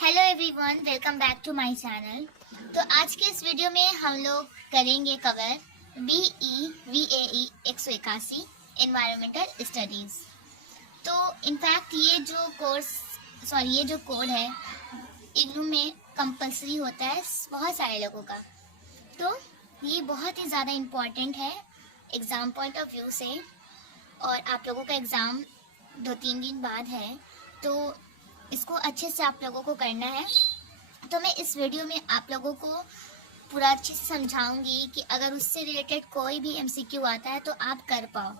Hello everyone, welcome back to my channel. तो आज के इस वीडियो में हम लोग करेंगे कवर BEVAE 181 एनवायरमेंटल स्टडीज़। तो इनफैक्ट ये जो कोड है इग्नू में कंपलसरी होता है बहुत सारे लोगों का। तो ये बहुत ही ज़्यादा इम्पॉर्टेंट है एग्ज़ाम पॉइंट ऑफ व्यू से, और आप लोगों का एग्ज़ाम 2-3 दिन बाद है, तो इसको अच्छे से आप लोगों को करना है। तो मैं इस वीडियो में आप लोगों को पूरा अच्छे से समझाऊंगी कि अगर उससे रिलेटेड कोई भी MCQ आता है तो आप कर पाओ।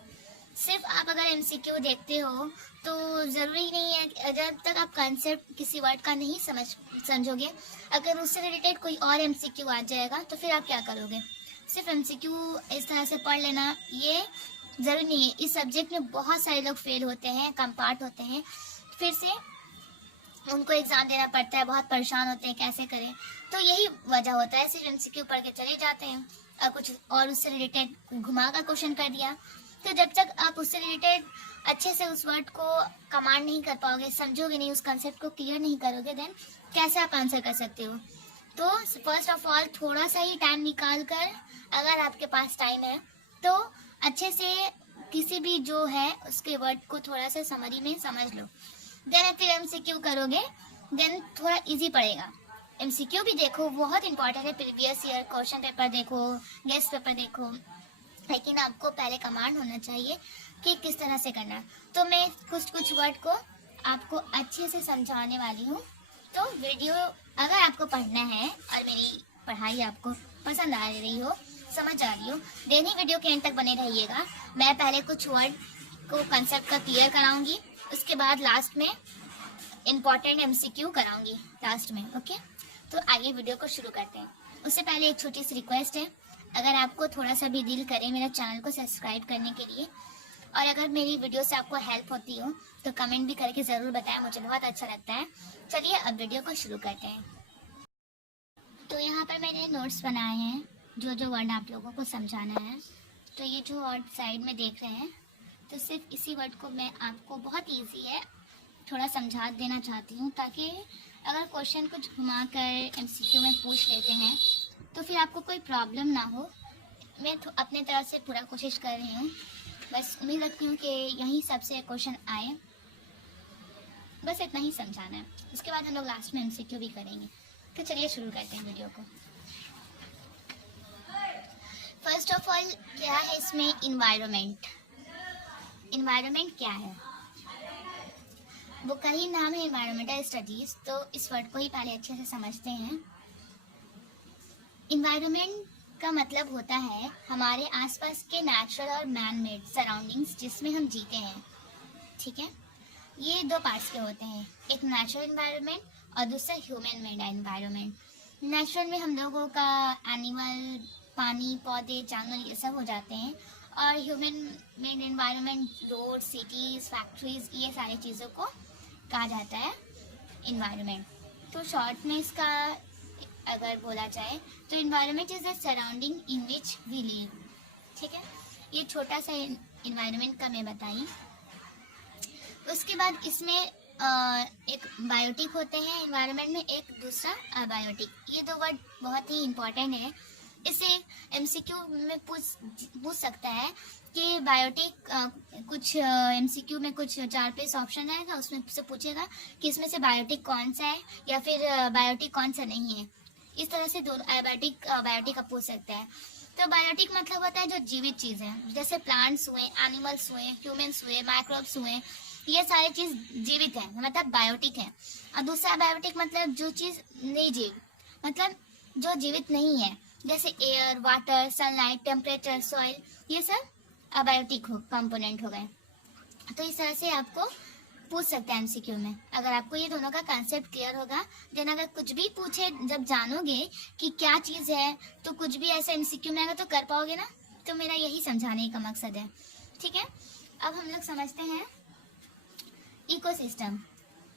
सिर्फ आप अगर MCQ देखते हो तो ज़रूरी नहीं है कि जब तक आप कंसेप्ट किसी वर्ड का नहीं समझोगे, अगर उससे रिलेटेड कोई और MCQ आ जाएगा तो फिर आप क्या करोगे। सिर्फ MCQ इस तरह से पढ़ लेना ये ज़रूरी नहीं है। इस सब्जेक्ट में बहुत सारे लोग फेल होते हैं, कम पार्ट होते हैं, फिर से उनको एग्ज़ाम देना पड़ता है, बहुत परेशान होते हैं कैसे करें। तो यही वजह होता है, सिर्फ MCQ पढ़ के चले जाते हैं और कुछ और उससे रिलेटेड घुमा कर क्वेश्चन कर दिया। तो जब तक आप उससे रिलेटेड अच्छे से उस वर्ड को कमांड नहीं कर पाओगे, समझोगे नहीं, उस कंसेप्ट को क्लियर नहीं करोगे, देन कैसे आप आंसर कर सकते हो। तो फर्स्ट ऑफ ऑल थोड़ा सा ही टाइम निकाल कर, अगर आपके पास टाइम है तो अच्छे से किसी भी जो है उसके वर्ड को थोड़ा सा समरी में समझ लो। देन फिर MCQ करोगे, देन थोड़ा इजी पड़ेगा। MCQ भी देखो, बहुत इंपॉर्टेंट है। प्रीवियस ईयर क्वेश्चन पेपर देखो, गेस्ट पेपर देखो, लेकिन आपको पहले कमांड होना चाहिए कि किस तरह से करना है। तो मैं कुछ वर्ड को आपको अच्छे से समझाने वाली हूँ। तो वीडियो अगर आपको पढ़ना है और मेरी पढ़ाई आपको पसंद आ रही हो, समझ आ रही हो, देन ही वीडियो के एंड तक बने रहिएगा। मैं पहले कुछ वर्ड को कंसेप्ट का क्लियर कराऊंगी, उसके बाद लास्ट में इम्पॉर्टेंट MCQ कराऊंगी लास्ट में। ओके, तो आइए वीडियो को शुरू करते हैं। उससे पहले एक छोटी सी रिक्वेस्ट है, अगर आपको थोड़ा सा भी दिल करे मेरा चैनल को सब्सक्राइब करने के लिए, और अगर मेरी वीडियो से आपको हेल्प होती हो तो कमेंट भी करके ज़रूर बताएं, मुझे बहुत अच्छा लगता है। चलिए अब वीडियो को शुरू करते हैं। तो यहाँ पर मैंने नोट्स बनाए हैं जो जो वर्ड आप लोगों को समझाना है। तो ये जो वर्ड साइड में देख रहे हैं, तो सिर्फ इसी वर्ड को मैं आपको बहुत इजी है थोड़ा समझा देना चाहती हूँ, ताकि अगर क्वेश्चन कुछ घुमा कर MCQ में पूछ लेते हैं तो फिर आपको कोई प्रॉब्लम ना हो। मैं अपने तरफ से पूरा कोशिश कर रही हूँ, बस उम्मीद रखती हूँ कि यहीं सबसे क्वेश्चन आए। बस इतना ही समझाना है, उसके बाद हम लोग लास्ट में MCQ भी करेंगे। तो चलिए शुरू करते हैं वीडियो को। फर्स्ट ऑफ ऑल क्या है इसमें, इन्वायरमेंट। इन्वायरमेंट क्या है, वो का ही नाम है एनवायरमेंटल स्टडीज। तो इस वर्ड को ही पहले अच्छे से समझते हैं। इन्वायरमेंट का मतलब होता है हमारे आसपास के नेचुरल और मैन मेड सराउंडिंग्स जिसमें हम जीते हैं। ठीक है, ये दो पार्ट्स के होते हैं, एक नेचुरल एनवायरनमेंट और दूसरा ह्यूमन मेड एनवायरनमेंट। नेचुरल में हम लोगों का एनिमल, पानी, पौधे, जानवर ये सब हो जाते हैं, और human made environment road, cities, factories, ये सारी चीज़ों को कहा जाता है इन्वायरमेंट। तो शॉर्ट में इसका अगर बोला जाए तो environment is the surrounding in which we live. ठीक है, ये छोटा सा इन्वायरमेंट का मैं बताई। उसके बाद इसमें एक बायोटिक होते हैं इन्वायरमेंट में, एक दूसरा अबायोटिक। ये दो वर्ड बहुत ही इम्पोर्टेंट है। इसे MCQ में पूछ सकता है कि बायोटिक कुछ MCQ में कुछ 4 ऑप्शन आएगा, उसमें से पूछेगा कि इसमें से बायोटिक कौन सा है या फिर बायोटिक कौन सा नहीं है। इस तरह से दोनों बायोटिक का पूछ सकता है। तो बायोटिक मतलब होता है जो जीवित चीज़ है, जैसे प्लांट्स हुए, एनिमल्स हुए, ह्यूमन्स हुए, माइक्रोब्स हुए, ये सारी चीज़ जीवित है, मतलब बायोटिक है। और दूसरा बायोटिक मतलब जो चीज़ नहीं जीव, मतलब जो जीवित नहीं है, जैसे air, water, sunlight, temperature, soil, ये सब अबायोटिक कंपोनेंट हो गए। तो इस तरह से आपको पूछ सकते हैं MCQ में। अगर आपको ये दोनों का कंसेप्ट क्लियर होगा, देन अगर कुछ भी पूछे, जब जानोगे कि क्या चीज़ है, तो कुछ भी ऐसा MCQ में आएगा तो कर पाओगे ना। तो मेरा यही समझाने का मकसद है। ठीक है, अब हम लोग समझते हैं इकोसिस्टम।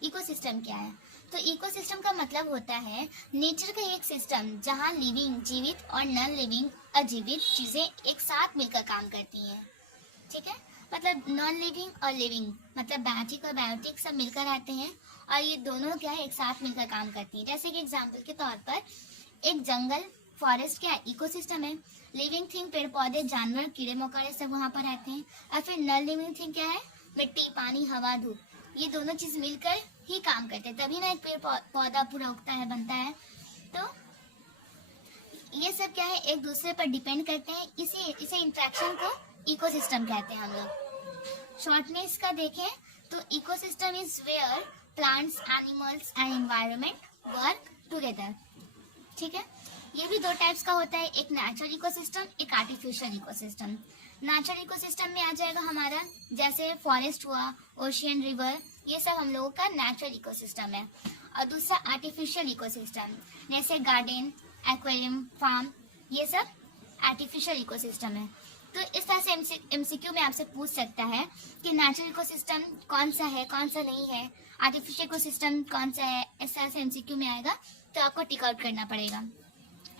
इकोसिस्टम क्या है, तो इकोसिस्टम का मतलब होता है नेचर का एक सिस्टम जहाँ लिविंग, जीवित, और नॉन लिविंग, अजीवित चीज़ें एक साथ मिलकर काम करती हैं। ठीक है, मतलब नॉन लिविंग और लिविंग, मतलब बायोटिक और बायोटिक सब मिलकर रहते हैं, और ये दोनों क्या है एक साथ मिलकर काम करती है। जैसे कि एग्जाम्पल के तौर पर एक जंगल फॉरेस्ट क्या है, इकोसिस्टम है। लिविंग थिंग पेड़ पौधे जानवर कीड़े मकोड़े सब वहाँ पर रहते हैं। और फिर नॉन लिविंग थिंग क्या है, मिट्टी पानी हवा धूप, ये दोनों चीज मिलकर ही काम करते हैं, तभी ना एक पेड़ पौधा पूरा उगता है बनता है। तो ये सब क्या है एक दूसरे पर डिपेंड करते हैं, इसे इंटरेक्शन को इकोसिस्टम कहते हैं हम लोग। शॉर्ट में इसका देखें तो ecosystem is where plants animals and environment work together. ठीक है, ये भी दो टाइप्स का होता है, एक नेचुरल इकोसिस्टम, एक आर्टिफिशियल इकोसिस्टम। नेचुरल इकोसिस्टम में आ जाएगा हमारा जैसे फॉरेस्ट हुआ, ओशियन रिवर, ये सब हम लोगों का नेचुरल इकोसिस्टम है। और दूसरा आर्टिफिशियल इकोसिस्टम जैसे गार्डन, एक्वेरियम, फार्म, ये सब आर्टिफिशियल इकोसिस्टम है। तो इस तरह से एमसीक्यू में आपसे पूछ सकता है कि नेचुरल इकोसिस्टम कौन सा है कौन सा नहीं है, आर्टिफिशियल इकोसिस्टम कौन सा है, इस तरह से एमसीक्यू में आएगा तो आपको टिक आउट करना पड़ेगा।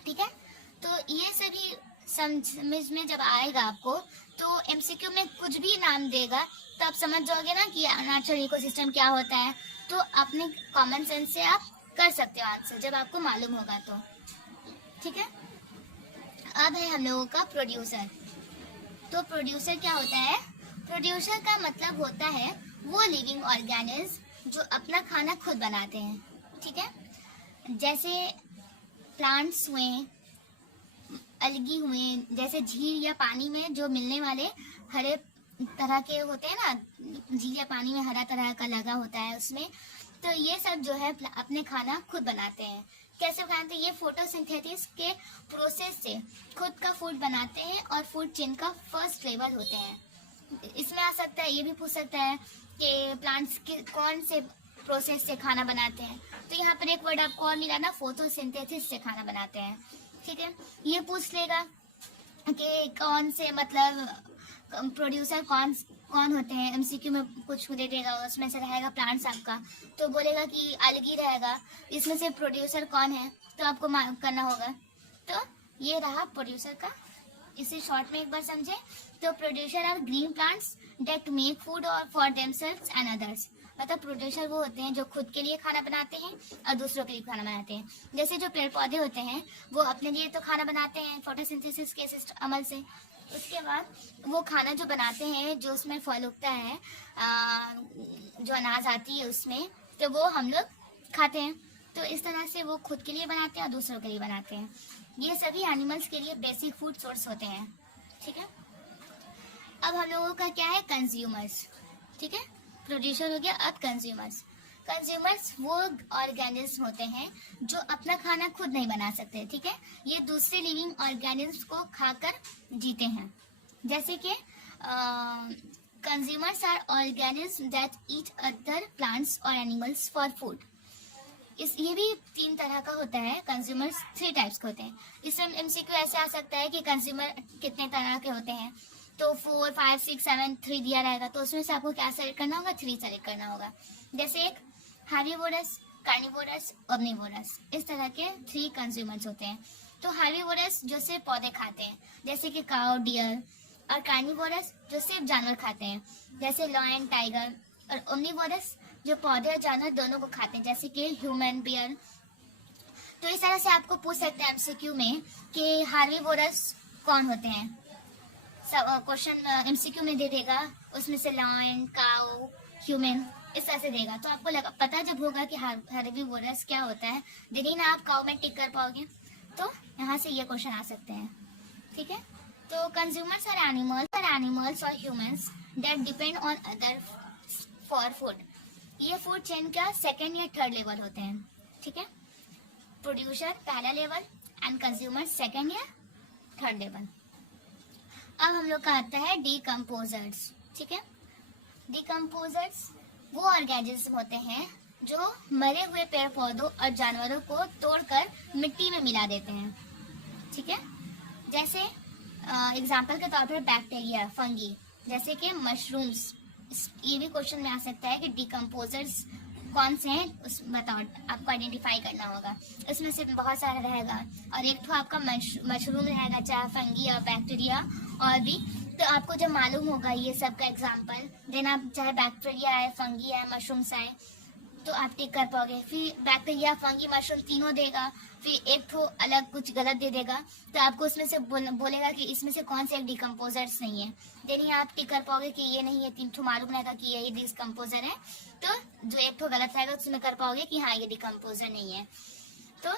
ठीक है, तो ये सभी समझ में जब आएगा आपको तो एमसीक्यू में कुछ भी नाम देगा तो आप समझ जाओगे ना कि नेचुरल इकोसिस्टम क्या होता है। तो अपने कॉमन सेंस से आप कर सकते हो आंसर जब आपको मालूम होगा तो। ठीक है, अब है हम लोगों का प्रोड्यूसर। तो प्रोड्यूसर क्या होता है, प्रोड्यूसर का मतलब होता है वो लिविंग ऑर्गेनिज्म जो अपना खाना खुद बनाते हैं। ठीक है, जैसे प्लांट्स हुए, अलगी हुए, जैसे झील या पानी में जो मिलने वाले हरे तरह के होते हैं ना, झील या पानी में हरा तरह का लगा होता है उसमें, तो ये सब जो है अपने खाना खुद बनाते हैं। कैसे बनाते हैं, ये फोटोसिंथेसिस के प्रोसेस से खुद का फूड बनाते हैं और फूड चेन का फर्स्ट लेवल होते हैं। इसमें आ सकता है, ये भी पूछ सकता है कि प्लांट्स के कौन से प्रोसेस से खाना बनाते हैं, तो यहाँ पर एक वर्ड आपको और मिला ना, फोटोसिंथेसिस से खाना बनाते हैं। ठीक है, ये पूछ लेगा कि कौन से मतलब प्रोड्यूसर कौन होते हैं, एमसीक्यू में कुछ दे देगा, उसमें से रहेगा प्लांट्स आपका, तो बोलेगा कि अलगी रहेगा, इसमें से प्रोड्यूसर कौन है तो आपको करना होगा। तो ये रहा प्रोड्यूसर का, इसे शॉर्ट में एक बार समझे तो producer are green plants that make food और फॉर देमसेल्व्स एंड अदर्स। मतलब प्रोड्यूसर वो होते हैं जो खुद के लिए खाना बनाते हैं और दूसरों के लिए खाना बनाते हैं। जैसे जो पेड़ पौधे होते हैं वो अपने लिए तो खाना बनाते हैं फोटोसिंथेसिस के अमल से, उसके बाद वो खाना जो बनाते हैं, जो उसमें फल उगता है, जो अनाज आती है उसमें, तो वो हम लोग खाते हैं। तो इस तरह से वो खुद के लिए बनाते हैं और दूसरों के लिए बनाते हैं। ये सभी एनिमल्स के लिए बेसिक फूड सोर्स होते हैं। ठीक है, अब हम लोगों का क्या है, कंज्यूमर्स। ठीक है, प्रोड्यूसर हो गया, अब कंज्यूमर्स। कंज्यूमर्स वो ऑर्गेनिज्म होते हैं जो अपना खाना खुद नहीं बना सकते। ठीक है, ये दूसरे लिविंग ऑर्गेनिज्म को खाकर जीते हैं। जैसे कि consumers are organism that eat other plants और एनिमल्स फॉर फूड। ये भी 3 तरह का होता है, कंज्यूमर्स 3 टाइप्स के होते हैं। इसमें एमसीक्यू ऐसे आ सकता है कि कंज्यूमर कितने तरह के होते हैं, तो 4, 5, 6, 7, 3 दिया रहेगा, तो उसमें से आपको क्या सेलेक्ट करना होगा, 3 सेलेक्ट करना होगा। जैसे एक हार्बीवोरस, कार्निवोरस, ओमनिवोरस, इस तरह के 3 कंज्यूमर्स होते हैं। तो हार्बीवोरस जो सिर्फ पौधे खाते हैं जैसे कि काउ, डियर, और कार्निवोरस जो सिर्फ जानवर खाते हैं जैसे लॉयन, टाइगर, और ओमनिवोरस जो पौधे और जानवर दोनों को खाते हैं जैसे कि ह्यूमन, बियर। तो इस तरह से आपको पूछ सकते हैं एमसीक्यू में कि हार्बीवोरस कौन होते हैं। क्वेश्चन एमसीक्यू में दे देगा, उसमें से लॉयन, काउ, ह्यूमन, इस तरह से देगा। तो आपको पता जब होगा कि हार्बीवोरस क्या होता है, यदि ना आप काउ में टिक कर पाओगे तो यहाँ से ये क्वेश्चन आ सकते हैं। ठीक है, तो कंज्यूमर्स आर एनिमल्स और humans that depend on other for food. ये फूड चेन का 2nd या 3rd लेवल होते हैं। ठीक है, प्रोड्यूसर पहला लेवल एंड कंज्यूमर 2nd या 3rd लेवल। अब हम लोग का आता है डिकम्पोजर्स। ठीक है, डिकम्पोजर्स वो ऑर्गेनिज्म होते हैं जो मरे हुए पेड़ पौधों और जानवरों को तोड़कर मिट्टी में मिला देते हैं। ठीक है, जैसे एग्जाम्पल के तौर पर बैक्टीरिया, फंगी, जैसे कि मशरूम्स। ये भी क्वेश्चन में आ सकता है कि डिकम्पोजर्स कौन से हैं, उस बताओ, आपको आइडेंटिफाई करना होगा। इसमें से बहुत सारा रहेगा और एक तो आपका मशरूम रहेगा, चाहे फंगी या बैक्टीरिया और भी। तो आपको जब मालूम होगा ये सब का एग्जाम्पल, देन आप चाहे बैक्टीरिया है, फंगी है, मशरूम्स आए, तो आप टिक कर पाओगे। फिर बैक्टीरिया, फंगी, मशरूम तीनों देगा, फिर एक तो अलग कुछ गलत दे देगा, तो आपको उसमें से बोलेगा कि इसमें से कौन से एक डिकम्पोजर्स नहीं है। देन आप टिक कर पाओगे कि ये नहीं है, 3 तो मालूम रहेगा कि यही डिकम्पोजर है, तो जो एक तो गलत रहेगा उसमें कर पाओगे कि हाँ ये डिकम्पोजर नहीं है। तो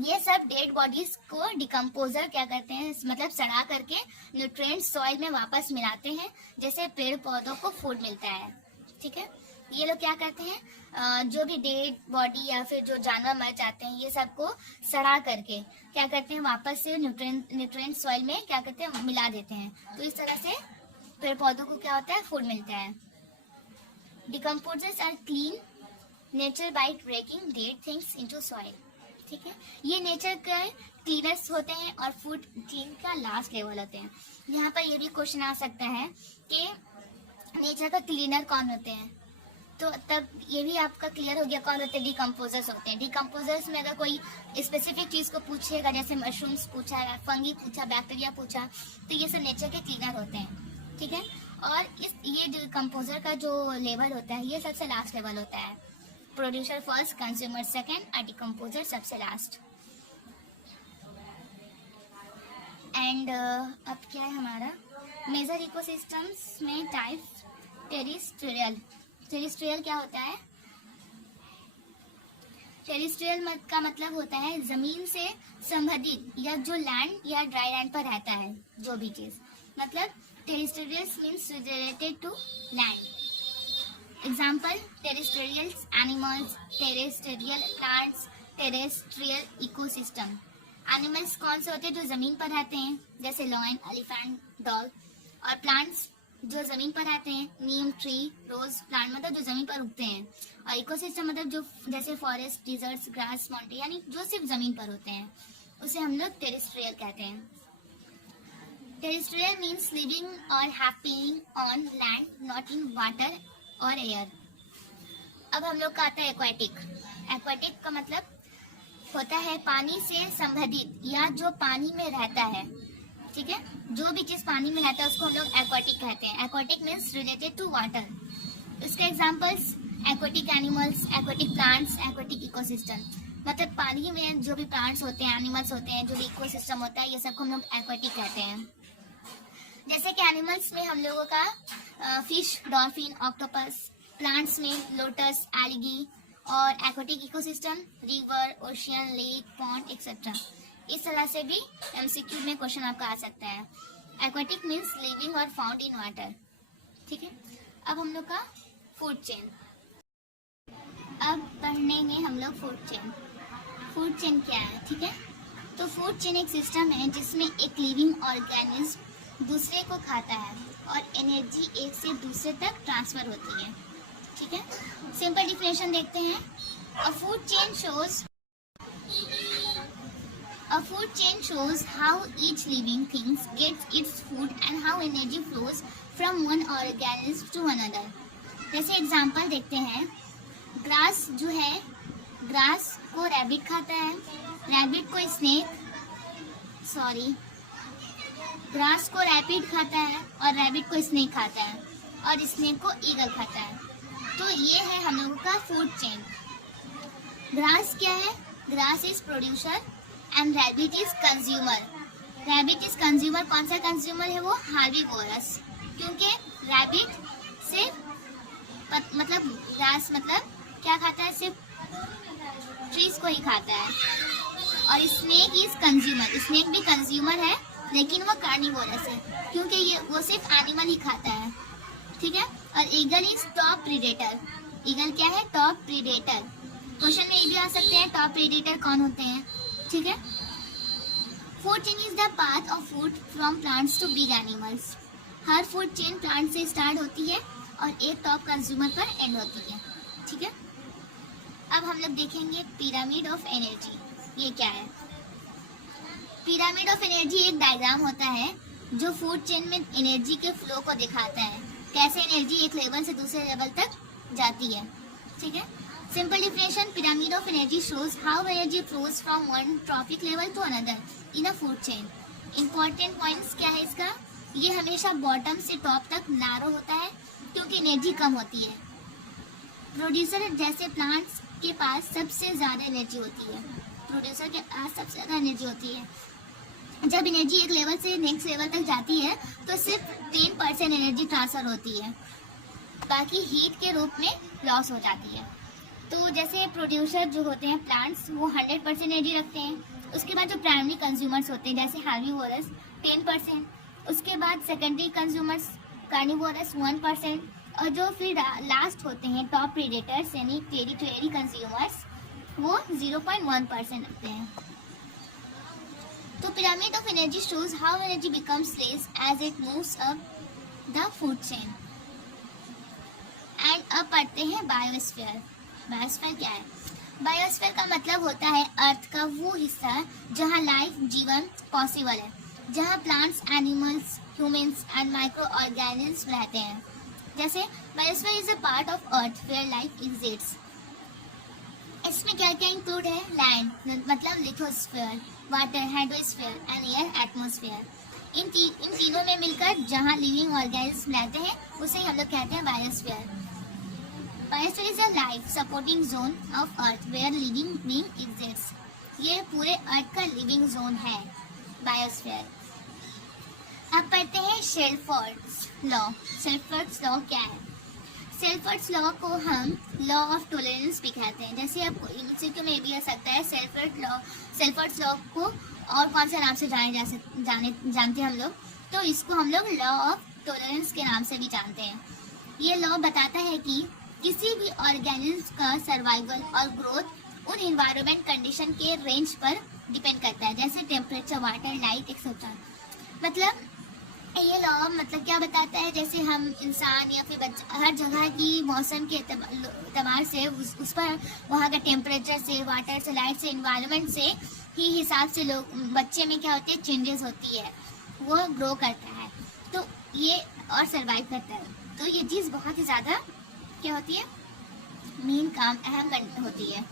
ये सब डेड बॉडीज को डिकम्पोजर क्या करते हैं, मतलब सड़ा करके न्यूट्रिएंट्स सॉइल में वापस मिलाते हैं, जैसे पेड़ पौधों को फूड मिलता है। ठीक है, ये लोग क्या करते हैं, जो भी डेड बॉडी या फिर जो जानवर मर जाते हैं ये सबको सड़ा करके क्या करते हैं, वापस से न्यूट्रिएंट्स सॉइल में क्या करते हैं, मिला देते हैं। तो इस तरह से पेड़ पौधों को क्या होता है, फूड मिलता है। Decomposers are clean nature by breaking dead things into soil. ठीक है, ये नेचर के क्लीनर्स होते हैं और फूड चेन का लास्ट लेवल होते हैं। यहाँ पर ये भी क्वेश्चन आ सकता है कि नेचर का क्लीनर कौन होते हैं, तो तब ये भी आपका क्लियर हो गया कौन होते हैं, डिकम्पोजर्स होते हैं। डिकम्पोजर्स में अगर कोई स्पेसिफिक चीज को पूछेगा, जैसे मशरूम्स पूछा, फंगी पूछा, बैक्टीरिया पूछा, तो ये सब नेचर के क्लीनर होते हैं। ठीक है, और ये डिकम्पोजर का जो लेवल होता है ये सबसे लास्ट लेवल होता है। प्रोड्यूसर फर्स्ट, कंज्यूमर सेकंड और डिकम्पोजर सबसे लास्ट। एंड अब क्या है हमारा मेजर इकोसिस्टम्स में टाइप्स। टेरिस्ट्रियल क्या होता है, टेरिस्ट्रियल का मतलब होता है जमीन से संबंधित या जो लैंड या ड्राई लैंड पर रहता है जो भी चीज, मतलब terrestrial means related to land. Example terrestrial animals, terrestrial plants, terrestrial ecosystem. Animals कौन से होते हैं, जो जमीन पर रहते हैं, जैसे लॉयन, एलिफेंट, डॉग। और प्लांट्स जो जमीन पर रहते हैं, नीम, ट्री, रोज प्लांट, मतलब जो जमीन पर उगते हैं। और इकोसिस्टम मतलब जो जैसे फॉरेस्ट, डिजर्ट्स, ग्रास, माउंटेन, यानी जो सिर्फ जमीन पर होते हैं, उसे हम लोग टेरेस्ट्रियल कहते हैं। टेरेस्ट्रियल मीन्स लिविंग और happening on land, not in water और एयर। अब हम लोग का आता है एक्वाटिक। एक्वाटिक का मतलब होता है पानी से संबंधित या जो पानी में रहता है। ठीक है, जो भी चीज पानी में रहता है उसको हम लोग एक्वाटिक कहते हैं। Aquatic means related to water. इसके examples aquatic animals, aquatic plants, aquatic ecosystem. मतलब पानी में जो भी प्लांट्स होते हैं, एनिमल्स होते हैं, जो भी इकोसिस्टम होता है, ये सबको हम लोग एक्वाटिक कहते हैं। जैसे कि एनिमल्स में हम लोगों का फिश, डॉल्फिन, ऑक्टोपस। प्लांट्स में लोटस, एल्गी। और aquatic ecosystem river, ocean, lake, pond etcetera. इस तरह से भी एमसीक्यू में क्वेश्चन आपका आ सकता है। एक्वाटिक मीन्स लिविंग और फाउंड इन वाटर। ठीक है, अब हम लोग का फूड चेन। अब पढ़ेंगे हम लोग फूड चेन। फूड चेन क्या है, ठीक है। तो फूड चेन एक सिस्टम है जिसमें एक लिविंग ऑर्गेनिज्म दूसरे को खाता है और एनर्जी एक से दूसरे तक ट्रांसफर होती है। ठीक है, सिंपल डिफिनेशन देखते हैं। अ food chain shows how each living thing gets its food and how energy flows from one organism to another. जैसे एग्जांपल देखते हैं, ग्रास जो है, ग्रास को रैबिट खाता है, रैबिट को ग्रास को रैबिट खाता है और रैबिट को स्नेक खाता है और स्नेक को ईगल खाता है। तो ये है हम लोगों का फूड चेन। ग्रास क्या है, grass is producer and rabbit is consumer. Rabbit is consumer, कौन सा कंज्यूमर है वो, हार्बीवोरस। क्योंकि रैबिट सिर्फ मतलब ग्रास मतलब क्या खाता है, सिर्फ ट्रीज को ही खाता है। और स्नेक इज कंज्यूमर, स्नेक भी कंज्यूमर है लेकिन वो कार्निवोरस है क्योंकि ये वो सिर्फ एनिमल ही खाता है। ठीक है, और eagle is top predator. Eagle क्या है, टॉप प्रीडेटर। क्वेश्चन में ये भी आ सकते हैं टॉप प्रीडेटर कौन होते हैं। ठीक है, food chain is the path of food from plants to big animals. हर फूड चेन प्लांट से स्टार्ट होती है और एक टॉप कंज्यूमर पर एंड होती है। ठीक है, अब हम लोग देखेंगे पिरामिड ऑफ एनर्जी। ये क्या है, पिरामिड ऑफ एनर्जी एक डायग्राम होता है जो फूड चेन में एनर्जी के फ्लो को दिखाता है, कैसे एनर्जी एक लेवल से दूसरे लेवल तक जाती है। ठीक है, simple definition, pyramid of energy shows how energy flows from one trophic level to another in a food chain. Important points क्या है इसका, ये हमेशा बॉटम से टॉप तक नैरो होता है क्योंकि एनर्जी कम होती है। प्रोड्यूसर जैसे प्लांट्स के पास सबसे ज़्यादा एनर्जी होती है, प्रोड्यूसर के पास सबसे ज़्यादा एनर्जी होती है। जब एनर्जी एक लेवल से नेक्स्ट लेवल तक जाती है तो सिर्फ 10% एनर्जी ट्रांसफर होती है, बाकी हीट के रूप में लॉस हो जाती है। तो जैसे प्रोड्यूसर जो होते हैं प्लांट्स, वो 100% एनर्जी रखते हैं। उसके बाद जो प्राइमरी कंज्यूमर्स होते हैं जैसे हार्बीवोरस 10%, उसके बाद सेकेंडरी कंज्यूमर्स कार्निवोरस 1%, और जो फिर लास्ट होते हैं टॉप प्रेडेटर्स यानी टेरिटरी कंज्यूमर्स, वो 0.1% रखते हैं। तो pyramid of energy shows how energy becomes less as it moves up the food chain. And अब पढ़ते हैं बायोस्फीयर। बायोस्फीयर क्या है? बायोस्फीयर का मतलब होता है अर्थ का वो हिस्सा जहाँ लाइफ जीवन पॉसिबल है, जहाँ plants, animals, humans and micro organism रहते हैं। जैसे biosphere is a part of earth where life exists. इसमें क्या क्या इंक्लूड है? लैंड मतलब lithosphere, water hydrosphere and air atmosphere. इन तीनों में मिलकर जहाँ लिविंग ऑर्गेनिज्म रहते हैं उसे हम लोग कहते हैं biosphere. Biosphere is a life supporting zone of earth where living being exists. ये पूरे अर्थ का लिविंग जोन है बायोस्फीयर। अब पढ़ते हैं शेल्फर्ड्स लॉ। शेल्फर्ड्स लॉ क्या है? शेल्फर्ड्स लॉ को हम लॉ ऑफ टॉलरेंस भी कहते हैं। जैसे आपको एमसीक्यू में भी आ सकता है शेल्फर्ड्स लॉ को और कौन से नाम से जानते हैं हम लोग, तो इसको हम लोग लॉ ऑफ टॉलरेंस के नाम से भी जानते हैं। ये लॉ बताता है कि किसी भी ऑर्गेनिज्म का सर्वाइवल और ग्रोथ उन इन्वायरमेंट कंडीशन के रेंज पर डिपेंड करता है, जैसे टेम्परेचर, वाटर, लाइट एक्सेट्रा। मतलब ये लॉ मतलब क्या बताता है, जैसे हम इंसान या फिर हर जगह की मौसम के एतबार से उस पर वहाँ का टेम्परेचर से, वाटर से, लाइट से, इन्वायरमेंट से ही हिसाब से लोग बच्चे में क्या होते हैं चेंजेस होती है, वो ग्रो करता है तो ये और सर्वाइव करता है। तो ये चीज़ बहुत ही ज़्यादा क्या होती है, मेन काम अहम होती है।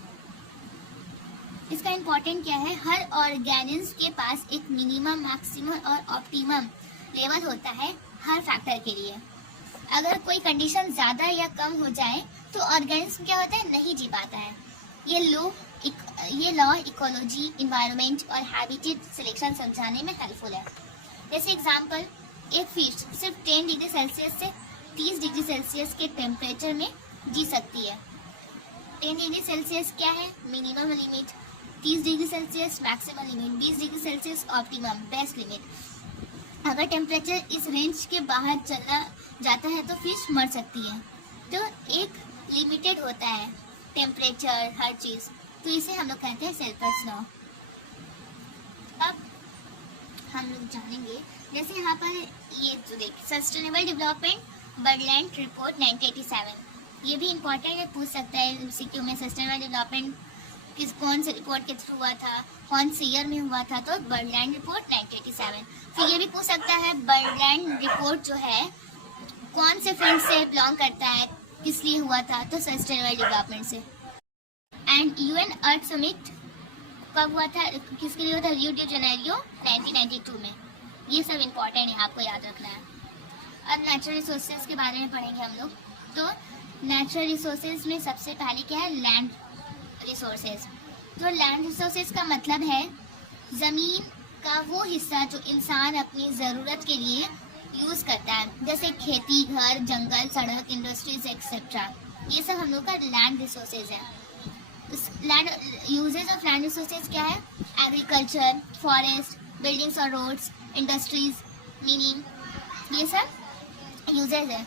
इसका इम्पोर्टेंट क्या है, हर ऑर्गेनिज्म के पास एक मिनिमम, मैक्सिमम और ऑप्टिमम लेवल होता है हर फैक्टर के लिए। अगर कोई कंडीशन ज़्यादा या कम हो जाए तो ऑर्गेनिज्म क्या होता है, नहीं जी पाता है। ये लॉ इकोलॉजी, इन्वायरमेंट और हैबिटेट सिलेक्शन समझाने में हेल्पफुल है। जैसे एग्जांपल, एक फिश सिर्फ 10 डिग्री सेल्सियस से 30 डिग्री सेल्सियस के टेम्परेचर में जी सकती है। 10 डिग्री सेल्सियस क्या है, minimum limit, 30 degree Celsius maximum limit, 20 degree Celsius optimum best limit. अगर टेम्परेचर इस रेंज के बाहर चला जाता है तो फिश मर सकती है। तो एक लिमिटेड होता है टेम्परेचर, हर चीज़, तो इसे हम लोग कहते हैं शेल्फर्ड्स लॉ। अब हम लोग जानेंगे, जैसे यहाँ पर ये जो देखिए सस्टेनेबल डेवलपमेंट बर्डलैंड रिपोर्ट 1987, ये भी इम्पोर्टेंट है, पूछ सकता है एमसीक्यू में। सस्टेनेबल डेवलपमेंट कौन से रिपोर्ट के थ्रू हुआ था, कौन से ईयर में हुआ था, तो बर्डलैंड रिपोर्ट 1987। फिर ये भी पूछ सकता है बर्डलैंड रिपोर्ट जो है कौन से फील्ड से बिलोंग करता है, किस लिए हुआ था, तो सस्टेनेबल डेवलपमेंट से। एंड यूएन अर्थ समिट कब हुआ था, किसके लिए हुआ था, रियो डी जेनेरियो 1992 में। ये सब इम्पोर्टेंट है, आपको याद रखना है। अब नेचुरल रिसोर्सेज के बारे में पढ़ेंगे हम लोग। तो नेचुरल रिसोर्सेज में सबसे पहले क्या है, लैंड रिसोर्सेज। तो लैंड रिसोर्सेज का मतलब है ज़मीन का वो हिस्सा जो इंसान अपनी ज़रूरत के लिए यूज़ करता है, जैसे खेती, घर, जंगल, सड़क, इंडस्ट्रीज एक्सेट्रा। ये सब हम लोग का लैंड रिसोर्सेज है। Land uses of land resources क्या है, एग्रीकल्चर, फॉरेस्ट, बिल्डिंग्स और रोड्स, इंडस्ट्रीज, मीनिंग, ये सब यूजेज है।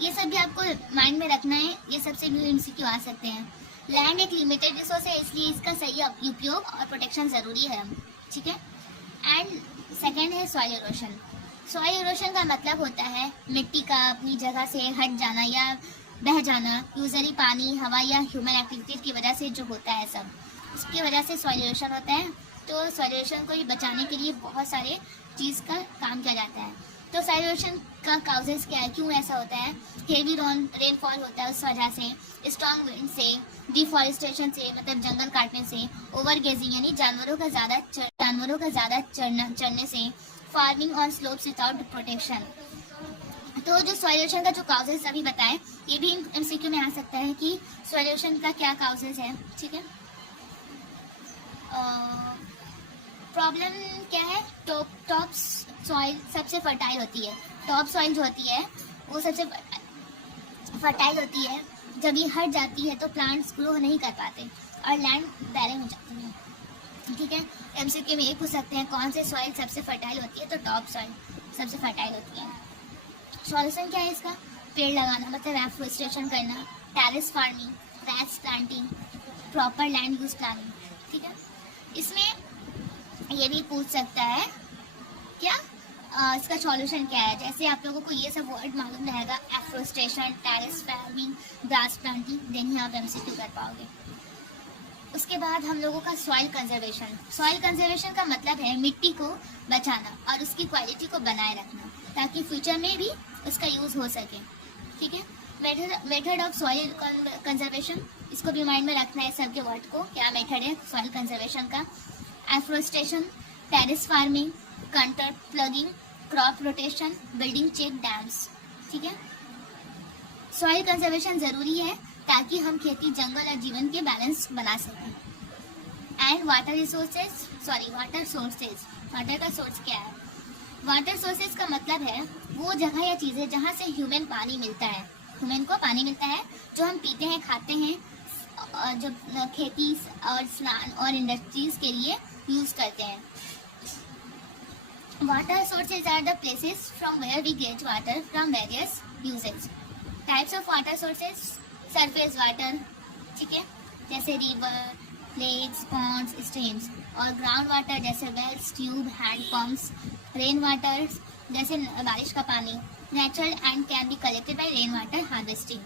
ये सब भी आपको माइंड में रखना है, ये सबसे भी एमसीक्यू आ सकते हैं। लैंड एक लिमिटेड रिसोर्स है, इसलिए इसका सही उपयोग और प्रोटेक्शन ज़रूरी है, ठीक है। एंड सेकेंड है सॉइल इरोशन। सॉइल इरोशन का मतलब होता है मिट्टी का अपनी जगह से हट जाना या बह जाना, यूजली पानी, हवा या ह्यूमन एक्टिविटीज की वजह से जो होता है सब, इसकी वजह से सॉइल इरोशन होता है। तो सॉइल इरोशन को बचाने के लिए बहुत सारे चीज़ का काम किया जाता है। तो सॉइल इरोशन का काउजेस क्या है, क्यों ऐसा होता है, हेवी रेनफॉल होता है उस वजह से, स्ट्रॉन्ग विंड से, डिफॉरेस्टेशन से मतलब जंगल काटने से, ओवर गेजिंग यानी जानवरों का ज़्यादा चढ़ने से, farming on slopes without protection, तो जो सॉल्यूशन का जो काउजेस अभी बताएं, ये भी एमसीक्यू में आ सकता है कि सॉल्यूशन का क्या काउजेस है, ठीक है। प्रॉब्लम क्या है, टॉप सॉइल सबसे फर्टाइल होती है। टॉप सॉइल जो होती है वो सबसे फर्टाइल होती है। जब ये हट जाती है तो प्लांट्स ग्रो नहीं कर पाते और लैंड बैरन हो जाती है, ठीक है। एमसीक्यू में ये पूछ सकते हैं कौन से सॉइल सबसे फर्टाइल होती है, तो टॉप सॉइल सबसे फर्टाइल होती है। सॉल्यूशन क्या है इसका, पेड़ लगाना मतलब एफोरेस्टेशन करना, terrace farming, wax planting, proper land use planning, ठीक है। इसमें ये भी पूछ सकता है क्या इसका सॉल्यूशन क्या है। जैसे आप लोगों को ये सब वर्ड मालूम रहेगा, afforestation, terrace farming, grass planting, then ही आप एमसीक्यू कर पाओगे। उसके बाद हम लोगों का सॉइल कंजर्वेशन। सॉइल कंजर्वेशन का मतलब है मिट्टी को बचाना और उसकी क्वालिटी को बनाए रखना ताकि फ्यूचर में भी उसका यूज हो सके, ठीक है। मेथड ऑफ सॉइल कंजर्वेशन, इसको भी माइंड में रखना है सबके वर्ड को, क्या मेथड है सॉइल कंजर्वेशन का। Afforestation, terrace farming, contour ploughing, crop rotation, building check dams, ठीक है। सॉइल कंजर्वेशन जरूरी है ताकि हम खेती, जंगल और जीवन के बैलेंस बना सकें। एंड वाटर सोर्सेज, वाटर का सोर्स क्या है। वाटर सोर्सेज का मतलब है वो जगह या चीजें जहाँ से ह्यूमन पानी मिलता है, ह्यूमन को पानी मिलता है जो हम पीते हैं, खाते हैं, और जब खेती और स्नान और इंडस्ट्रीज के लिए यूज करते हैं। Water sources are the places from where we get water from various uses. Types of water sources, surface water, ठीक है, जैसे रिवर, लेक्स, पॉन्ड्स, स्ट्रीम्स, और ग्राउंड वाटर जैसे wells, tube, hand pumps, rain water जैसे बारिश का पानी, natural and can be collected by rain water harvesting,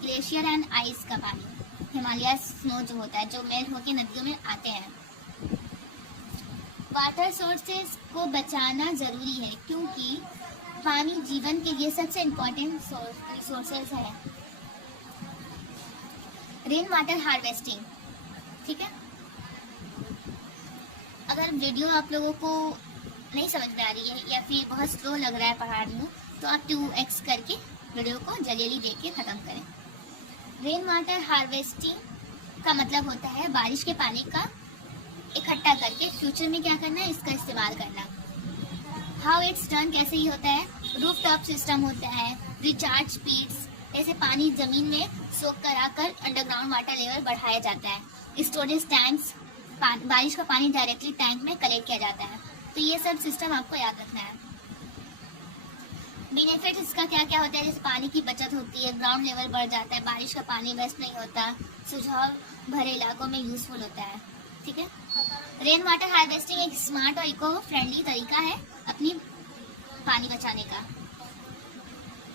glacier and ice का पानी, हिमालय स्नो जो होता है जो मेल्ट होकर नदियों में आते हैं। वाटर सोर्सेज को बचाना जरूरी है क्योंकि पानी जीवन के लिए सबसे इम्पोर्टेंट रिसोर्सेज है। रेन वाटर हार्वेस्टिंग, ठीक है। अगर वीडियो आप लोगों को नहीं समझ में आ रही है या फिर बहुत स्लो लग रहा है पढ़ा रही हूँ तो आप 2x करके वीडियो को जल्दी देख के ख़त्म करें। रेन वाटर हार्वेस्टिंग का मतलब होता है बारिश के पानी का इकट्ठा करके फ्यूचर में क्या करना है, इसका इस्तेमाल करना। हाउ इट्स डन, कैसे ही होता है, रूफ टॉप सिस्टम होता है, रिचार्ज स्पीड्स, ऐसे पानी जमीन में सोख कर आकर अंडरग्राउंड वाटर लेवल बढ़ाया जाता है। स्टोरेज टैंक्स, बारिश का पानी डायरेक्टली टैंक में कलेक्ट किया जाता है। तो ये सब सिस्टम आपको याद रखना है। बेनिफिट इसका क्या क्या होता है, जैसे पानी की बचत होती है, ग्राउंड लेवल बढ़ जाता है, बारिश का पानी वेस्ट नहीं होता, सुझाव भरे इलाकों में यूजफुल होता है, ठीक है। रेन वाटर हार्वेस्टिंग एक स्मार्ट और इको फ्रेंडली तरीका है अपनी पानी बचाने का।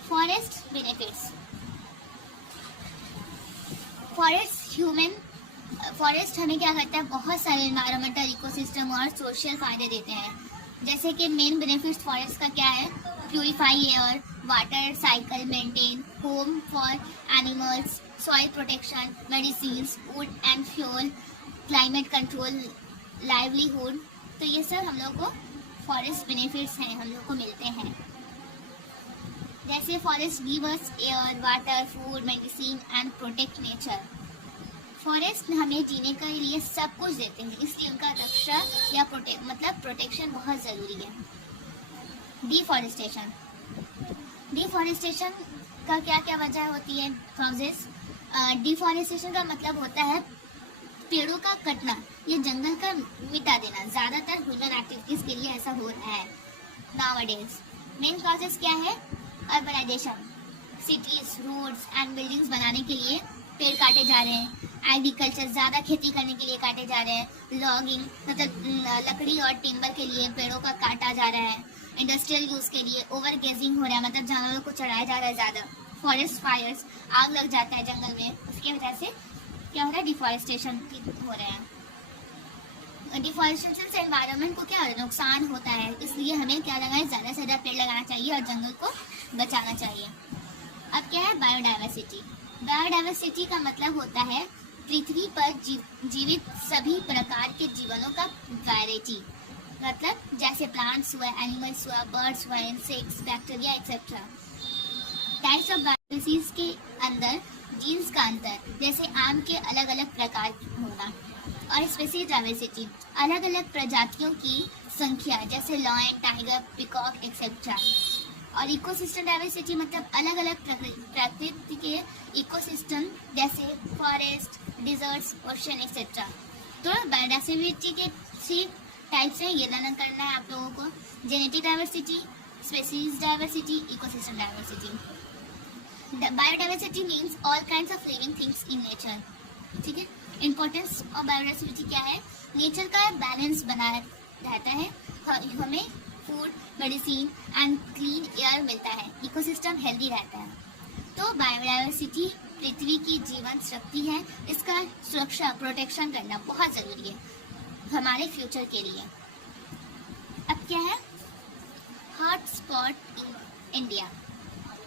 फॉरेस्ट बेनिफिट्स, फॉरेस्ट हमें क्या करता है, बहुत सारे एनवायरमेंटल, इकोसिस्टम और सोशल फायदे देते हैं। जैसे कि मेन बेनिफिट्स फॉरेस्ट का क्या है, purify air, water cycle maintain, home for animals, soil protection, medicines, would and fuel, climate control, livelihood. तो ये सब हम लोग को फॉरेस्ट बेनिफिट्स हैं, हम लोग को मिलते हैं। जैसे forest give us air, water, food, medicine and protect nature. Forest हमें जीने के लिए सब कुछ देते हैं, इसलिए उनका रक्षा या प्रोटेक्शन बहुत ज़रूरी है। डिफॉरेस्टेशन का क्या क्या वजह होती है, कॉजेस। डिफॉरेस्टेशन का मतलब होता है पेड़ों का कटना या जंगल का मिटा देना। ज़्यादातर ह्यूमन एक्टिविटीज़ के लिए ऐसा हो रहा है नाउअडेज। मेन कॉजेस क्या है, urbanisation, cities, roads and buildings बनाने के लिए पेड़ काटे जा रहे हैं। एग्रीकल्चर, ज़्यादा खेती करने के लिए काटे जा रहे हैं। लॉगिंग मतलब लकड़ी और टिम्बर के लिए पेड़ों का काटा जा रहा है। इंडस्ट्रियल यूज़ के लिए ओवर गेजिंग हो रहा है, मतलब जानवरों को चढ़ाया जा रहा है ज़्यादा। फॉरेस्ट फायर्स, आग लग जाता है जंगल में, उसकी वजह से क्या हो रहा है, डिफॉरेस्टेशन हो रहा है। डिफॉरेस्टेशन से एनवायरनमेंट को क्या नुकसान होता है, इसलिए हमें क्या लगाए, ज़्यादा से ज़्यादा पेड़ लगाना चाहिए और जंगल को बचाना चाहिए। अब क्या है, बायोडाइवर्सिटी। बायोडाइवर्सिटी का मतलब होता है पृथ्वी पर जीवित सभी प्रकार के जीवनों का वैरायटी, मतलब जैसे प्लांट्स हुआ, एनिमल्स हुआ, बर्ड्स हुआ, insects, bacteria etcetera. Types of biodiversities के अंदर जीन्स का अंतर, जैसे आम के अलग अलग प्रकार होना, और स्पेसीज डाइवर्सिटी अलग अलग प्रजातियों की संख्या, जैसे लॉयन, टाइगर, पिकॉक एक्सेट्रा। और इकोसिस्टम डाइवर्सिटी मतलब अलग अलग प्रकृति के इकोसिस्टम, जैसे फॉरेस्ट, डिजर्ट्स, ओशन एक्सेट्रा। तो बायोडाइवर्सिटी के 3 टाइप्स हैं, ये लर्न करना है आप लोगों को। Genetic diversity, species diversity, ecosystem diversity. Biodiversity means all kinds of living things in nature. ठीक है, इंपॉर्टेंस ऑफ बायोडाइवर्सिटी क्या है? नेचर का बैलेंस बना रहता है, हमें food, medicine and clean air मिलता है, इकोसिस्टम हेल्दी रहता है। तो बायोडाइवर्सिटी पृथ्वी की जीवन शक्ति है, इसका सुरक्षा, प्रोटेक्शन करना बहुत ज़रूरी है हमारे फ्यूचर के लिए। अब क्या है? हॉट स्पॉट इन इंडिया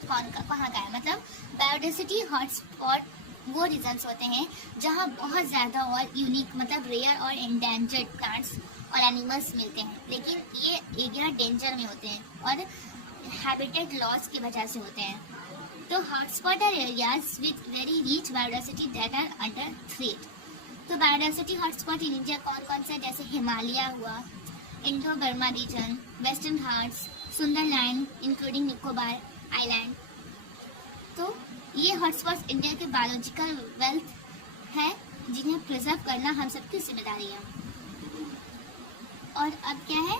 कहाँ का है? मतलब बायोडाइवर्सिटी हॉट स्पॉट वो रीजन्स होते हैं जहाँ बहुत ज़्यादा और यूनिक, मतलब रेयर और एंडेंजर्ड प्लांट्स और एनिमल्स मिलते हैं, लेकिन ये एरिया डेंजर में होते हैं और हैबिटेट लॉस की वजह से होते हैं। तो hotspot are areas with very rich biodiversity that are under threat. तो बायोडाइवर्सिटी हॉटस्पॉट इन इंडिया कौन कौन से? जैसे हिमालय हुआ, Indo Burma region, western Ghats, Sundaland including Nicobar island. तो ये हॉटस्पॉट्स इंडिया के बायोलॉजिकल वेल्थ है, जिन्हें प्रिजर्व करना हम सबकी जिम्मेदारी है। और अब क्या है?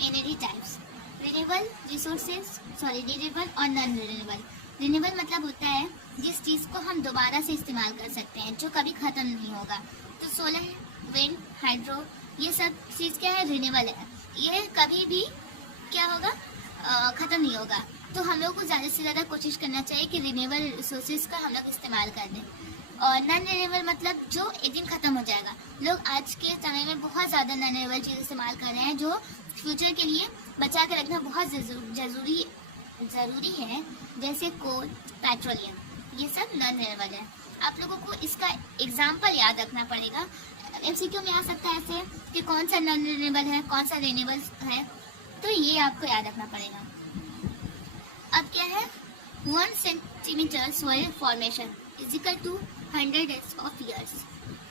Energy types, renewable resources, renewable और नॉन रिन्यूएबल। रिन्यूएबल मतलब होता है जिस चीज़ को हम दोबारा से इस्तेमाल कर सकते हैं, जो कभी ख़त्म नहीं होगा। तो सोलर, विंड, हाइड्रो, ये सब चीज़ क्या है? रिन्यूएबल है, ये कभी भी क्या होगा? ख़त्म नहीं होगा। तो हम लोग को ज़्यादा से ज़्यादा कोशिश करना चाहिए कि रिन्यूएबल रिसोर्सेज का हम लोग इस्तेमाल कर दें। और नॉन रिन्यूएबल मतलब जो एक दिन ख़त्म हो जाएगा। लोग आज के समय में बहुत ज़्यादा नॉन रिन्यूएबल चीज़ इस्तेमाल कर रहे हैं, जो फ्यूचर के लिए बचा के रखना बहुत ज़रूरी है, जैसे कोल, पेट्रोलियम, ये सब नॉन रिन्यूएबल है। आप लोगों को इसका एग्जाम्पल याद रखना पड़ेगा। MCQ में आ सकता है ऐसे कि कौन सा नॉन रिन्यूएबल है, कौन सा रिन्यूएबल है, तो ये आपको याद रखना पड़ेगा। अब क्या है? 1 centimetre soil formation is equal to 100 days of years.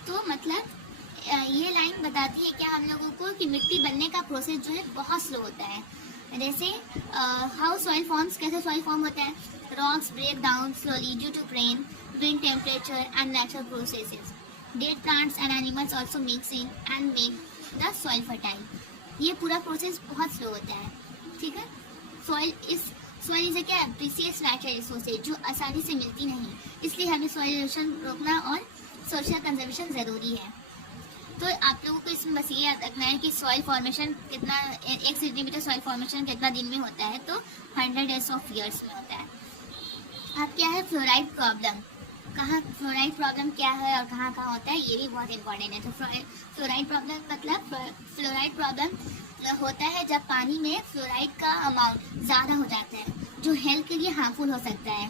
तो मतलब ये लाइन बताती है क्या हम लोगों को कि मिट्टी बनने का प्रोसेस जो है बहुत स्लो होता है। जैसे हाउ सॉइल फॉर्म्स, कैसे सॉइल फॉर्म होता है? Rocks break down slowly due to rain, wind, temperature and natural processes. Dead plants and animals also mix in and make the soil fertile. ये पूरा प्रोसेस बहुत slow होता है। ठीक है, सॉइल इज क्या है? प्रीसियस नेचुरल रिसोर्सेज जो आसानी से मिलती नहीं, इसलिए हमें सॉइल इरोजन रोकना और सोशल कंजर्वेशन ज़रूरी है। तो आप लोगों को इसमें बस ये याद रखना है कि सॉइल फॉर्मेशन कितना, 1 सेंटीमीटर सॉइल फॉर्मेशन कितना दिन में होता है? तो 100 डेज ऑफ ईयर्स में होता है। अब क्या है? Fluoride problem. फ्लोराइड प्रॉब्लम क्या है और कहाँ होता है, ये भी बहुत इंपॉर्टेंट है। तो फ्लोराइड प्रॉब्लम मतलब फ्लोराइड प्रॉब्लम होता है जब पानी में फ्लोराइड का अमाउंट ज़्यादा हो जाता है, जो हेल्थ के लिए हार्मफुल हो सकता है।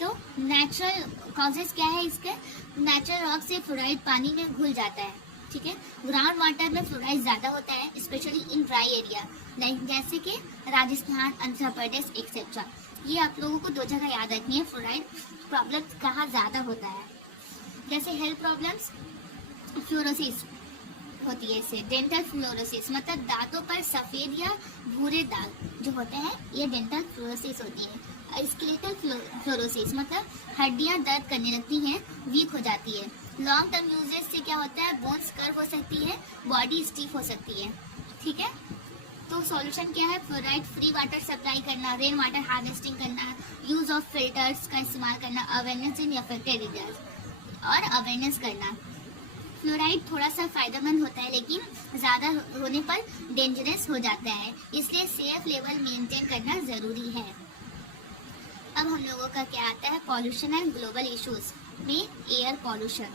तो नेचुरल कॉजेज क्या है इसके? नेचुरल रॉक से फ्लोराइड पानी में घुल जाता है। ठीक है, ग्राउंड वाटर में फ्लोराइड ज़्यादा होता है, specially in dry area like जैसे कि राजस्थान, आंध्र प्रदेश एक्सेट्रा। ये आप लोगों को 2 जगह याद रखनी है, फ्लोराइड प्रॉब्लम कहाँ ज़्यादा होता है। जैसे हेल्थ प्रॉब्लम्स, फ्लोरोसिस होती है इससे। डेंटल फ्लोरोसिस मतलब दांतों पर सफ़ेद या भूरे दाग जो होते हैं, ये डेंटल फ्लोरोसिस होती है। स्केलेटल फ्लोरोसिस मतलब हड्डियां दर्द करने लगती हैं, वीक हो जाती है। लॉन्ग टर्म यूजेज से क्या होता है? बोन्स कर्व हो सकती है, बॉडी स्टीफ हो सकती है। ठीक है, तो सॉल्यूशन क्या है? फ्लोराइड फ्री वाटर सप्लाई करना, रेन वाटर हार्वेस्टिंग करना, यूज ऑफ फिल्टर्स का इस्तेमाल करना, अवेयरनेस इन अफेक्टेड एरियाज और अवेयरनेस करना। फ्लोराइड थोड़ा सा फ़ायदेमंद होता है, लेकिन ज़्यादा होने पर डेंजरस हो जाता है, इसलिए सेफ लेवल मेंटेन करना ज़रूरी है। अब हम लोगों का क्या आता है? पॉल्यूशन एंड ग्लोबल इश्यूज में एयर पॉल्यूशन।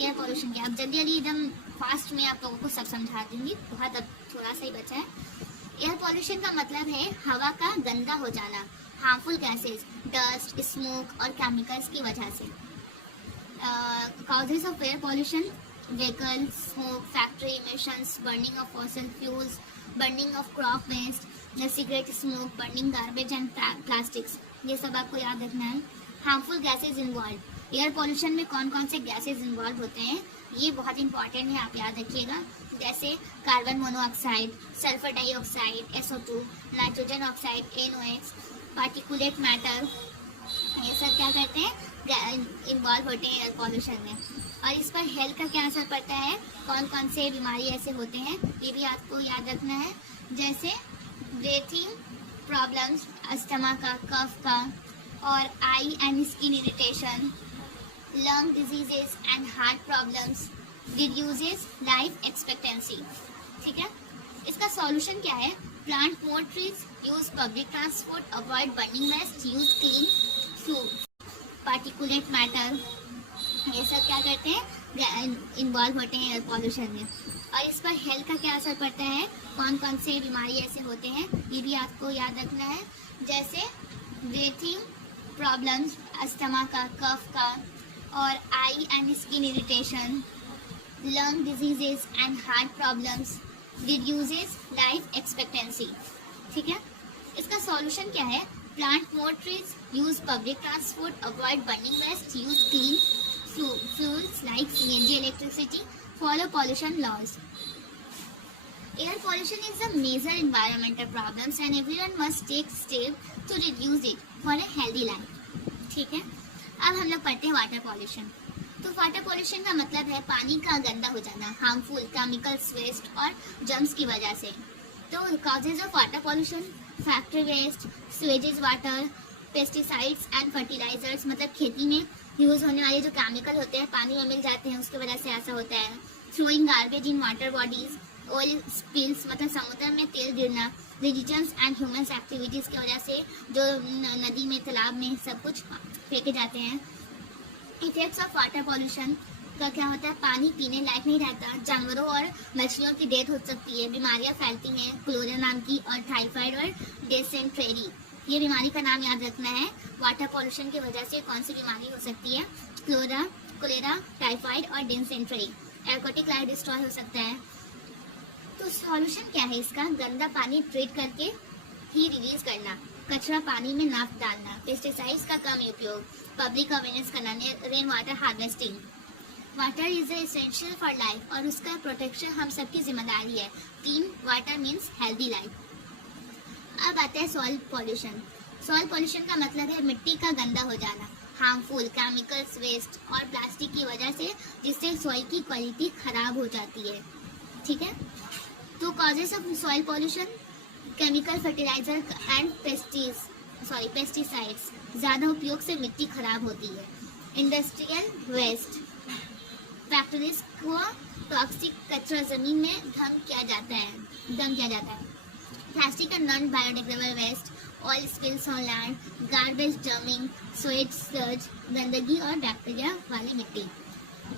एयर पॉल्यूशन क्या? अब जल्दी एकदम फास्ट में आप लोगों को सब समझा दूंगी, बहुत अब थोड़ा सा ही बचा है। एयर पॉल्यूशन का मतलब है हवा का गंदा हो जाना, हार्मफुल गैसेज, डस्ट, स्मोक और केमिकल्स की वजह से। Causes of air pollution: vehicles, smoke, factory emissions, burning of fossil fuels, burning of crop waste, cigarette smoke, burning garbage and plastics, ये सब आपको याद रखना है। Harmful gases involve, air pollution में कौन कौन से गैसेज इन्वॉल्व होते हैं ये बहुत इंपॉर्टेंट है, आप याद रखिएगा। जैसे carbon monoxide, sulphur dioxide SO2, nitrogen oxide NOx, particulate matter, ये सब क्या करते हैं इन्वॉल्व होते हैं एयर पॉल्यूशन में। और इस पर हेल्थ का क्या असर पड़ता है, कौन कौन से बीमारी ऐसे होते हैं ये भी आपको याद रखना है। जैसे ब्रीथिंग प्रॉब्लम्स, अस्थमा का, कफ का, और आई and skin irritation, lung diseases and heart problems, reduces life expectancy. ठीक है, इसका सॉल्यूशन क्या है, plant more trees, use public transport, avoid burning waste, use clean fuel, particulate matter, ये सब क्या करते हैं इन्वॉल्व होते हैं एयर पॉल्यूशन में। और इस पर हेल्थ का क्या असर पड़ता है, कौन कौन से बीमारी ऐसे होते हैं ये भी आपको याद रखना है। जैसे ब्रीथिंग प्रॉब्लम्स, अस्थमा का, कफ का, और आई and skin irritation, lung diseases and heart problems, reduces life expectancy. ठीक है, इसका सॉल्यूशन क्या है, plant more trees, use public transport, avoid burning waste, use clean fuels like CNG electricity, follow pollution laws. Air pollution is a major environmental problem and everyone must take steps to reduce it for a healthy life. ठीक है, अब हम लोग पढ़ते हैं water pollution. तो water pollution का मतलब है पानी का गंदा हो जाना, हार्मफुल केमिकल्स, वेस्ट और जर्म्स की वजह से। तो causes of water pollution, factory waste, sewage water, pesticides and fertilizers, मतलब खेती में यूज होने वाले जो केमिकल होते हैं पानी में मिल जाते हैं उसकी वजह से ऐसा होता है। Throwing garbage in water bodies, oil spills, मतलब समुद्र में तेल गिरना, रिलीजन्स एंड ह्यूमन्स एक्टिविटीज की वजह से जो नदी में, तालाब में सब कुछ फेंके जाते हैं। इफेक्ट्स ऑफ वाटर पॉल्यूशन का क्या होता है, पानी पीने लायक नहीं रहता, जानवरों और मछलियों की डेथ हो सकती है, बीमारियां फैलती हैं, क्लोरा नाम की, और टाइफाइड और डिसेंट्री, ये बीमारी का नाम याद रखना है। वाटर पॉल्यूशन की वजह से कौन सी बीमारी हो सकती है, कोलेरा, टाइफाइड और डिसेंट्री, एक्वाटिक लाइफ डिस्ट्रॉय हो सकता है। तो सॉल्यूशन क्या है इसका, गंदा पानी ट्रीट करके ही रिलीज करना, कचरा पानी में ना डालना, पेस्टिसाइड्स का कम उपयोग, पब्लिक अवेयरनेस करना, rain water harvesting. Water is essential for life और उसका प्रोटेक्शन हम सबकी जिम्मेदारी है। Clean water means healthy life. अब आता है सॉइल पॉल्यूशन। सॉइल पॉल्यूशन का मतलब है मिट्टी का गंदा हो जाना, हार्मफुल केमिकल्स, वेस्ट और प्लास्टिक की वजह से, जिससे सॉइल की क्वालिटी खराब हो जाती है। ठीक है, तो causes of soil pollution, chemical, fertilizer and pesticides, ज़्यादा उपयोग से मिट्टी खराब होती है। इंडस्ट्रियल वेस्ट, फैक्ट्रीज को टॉक्सिक कचरा जमीन में दम किया जाता है। Plastic and non biodegradable waste, oil spills on land, garbage dumping, sewage surge, गंदगी और बैक्टीरिया वाली मिट्टी।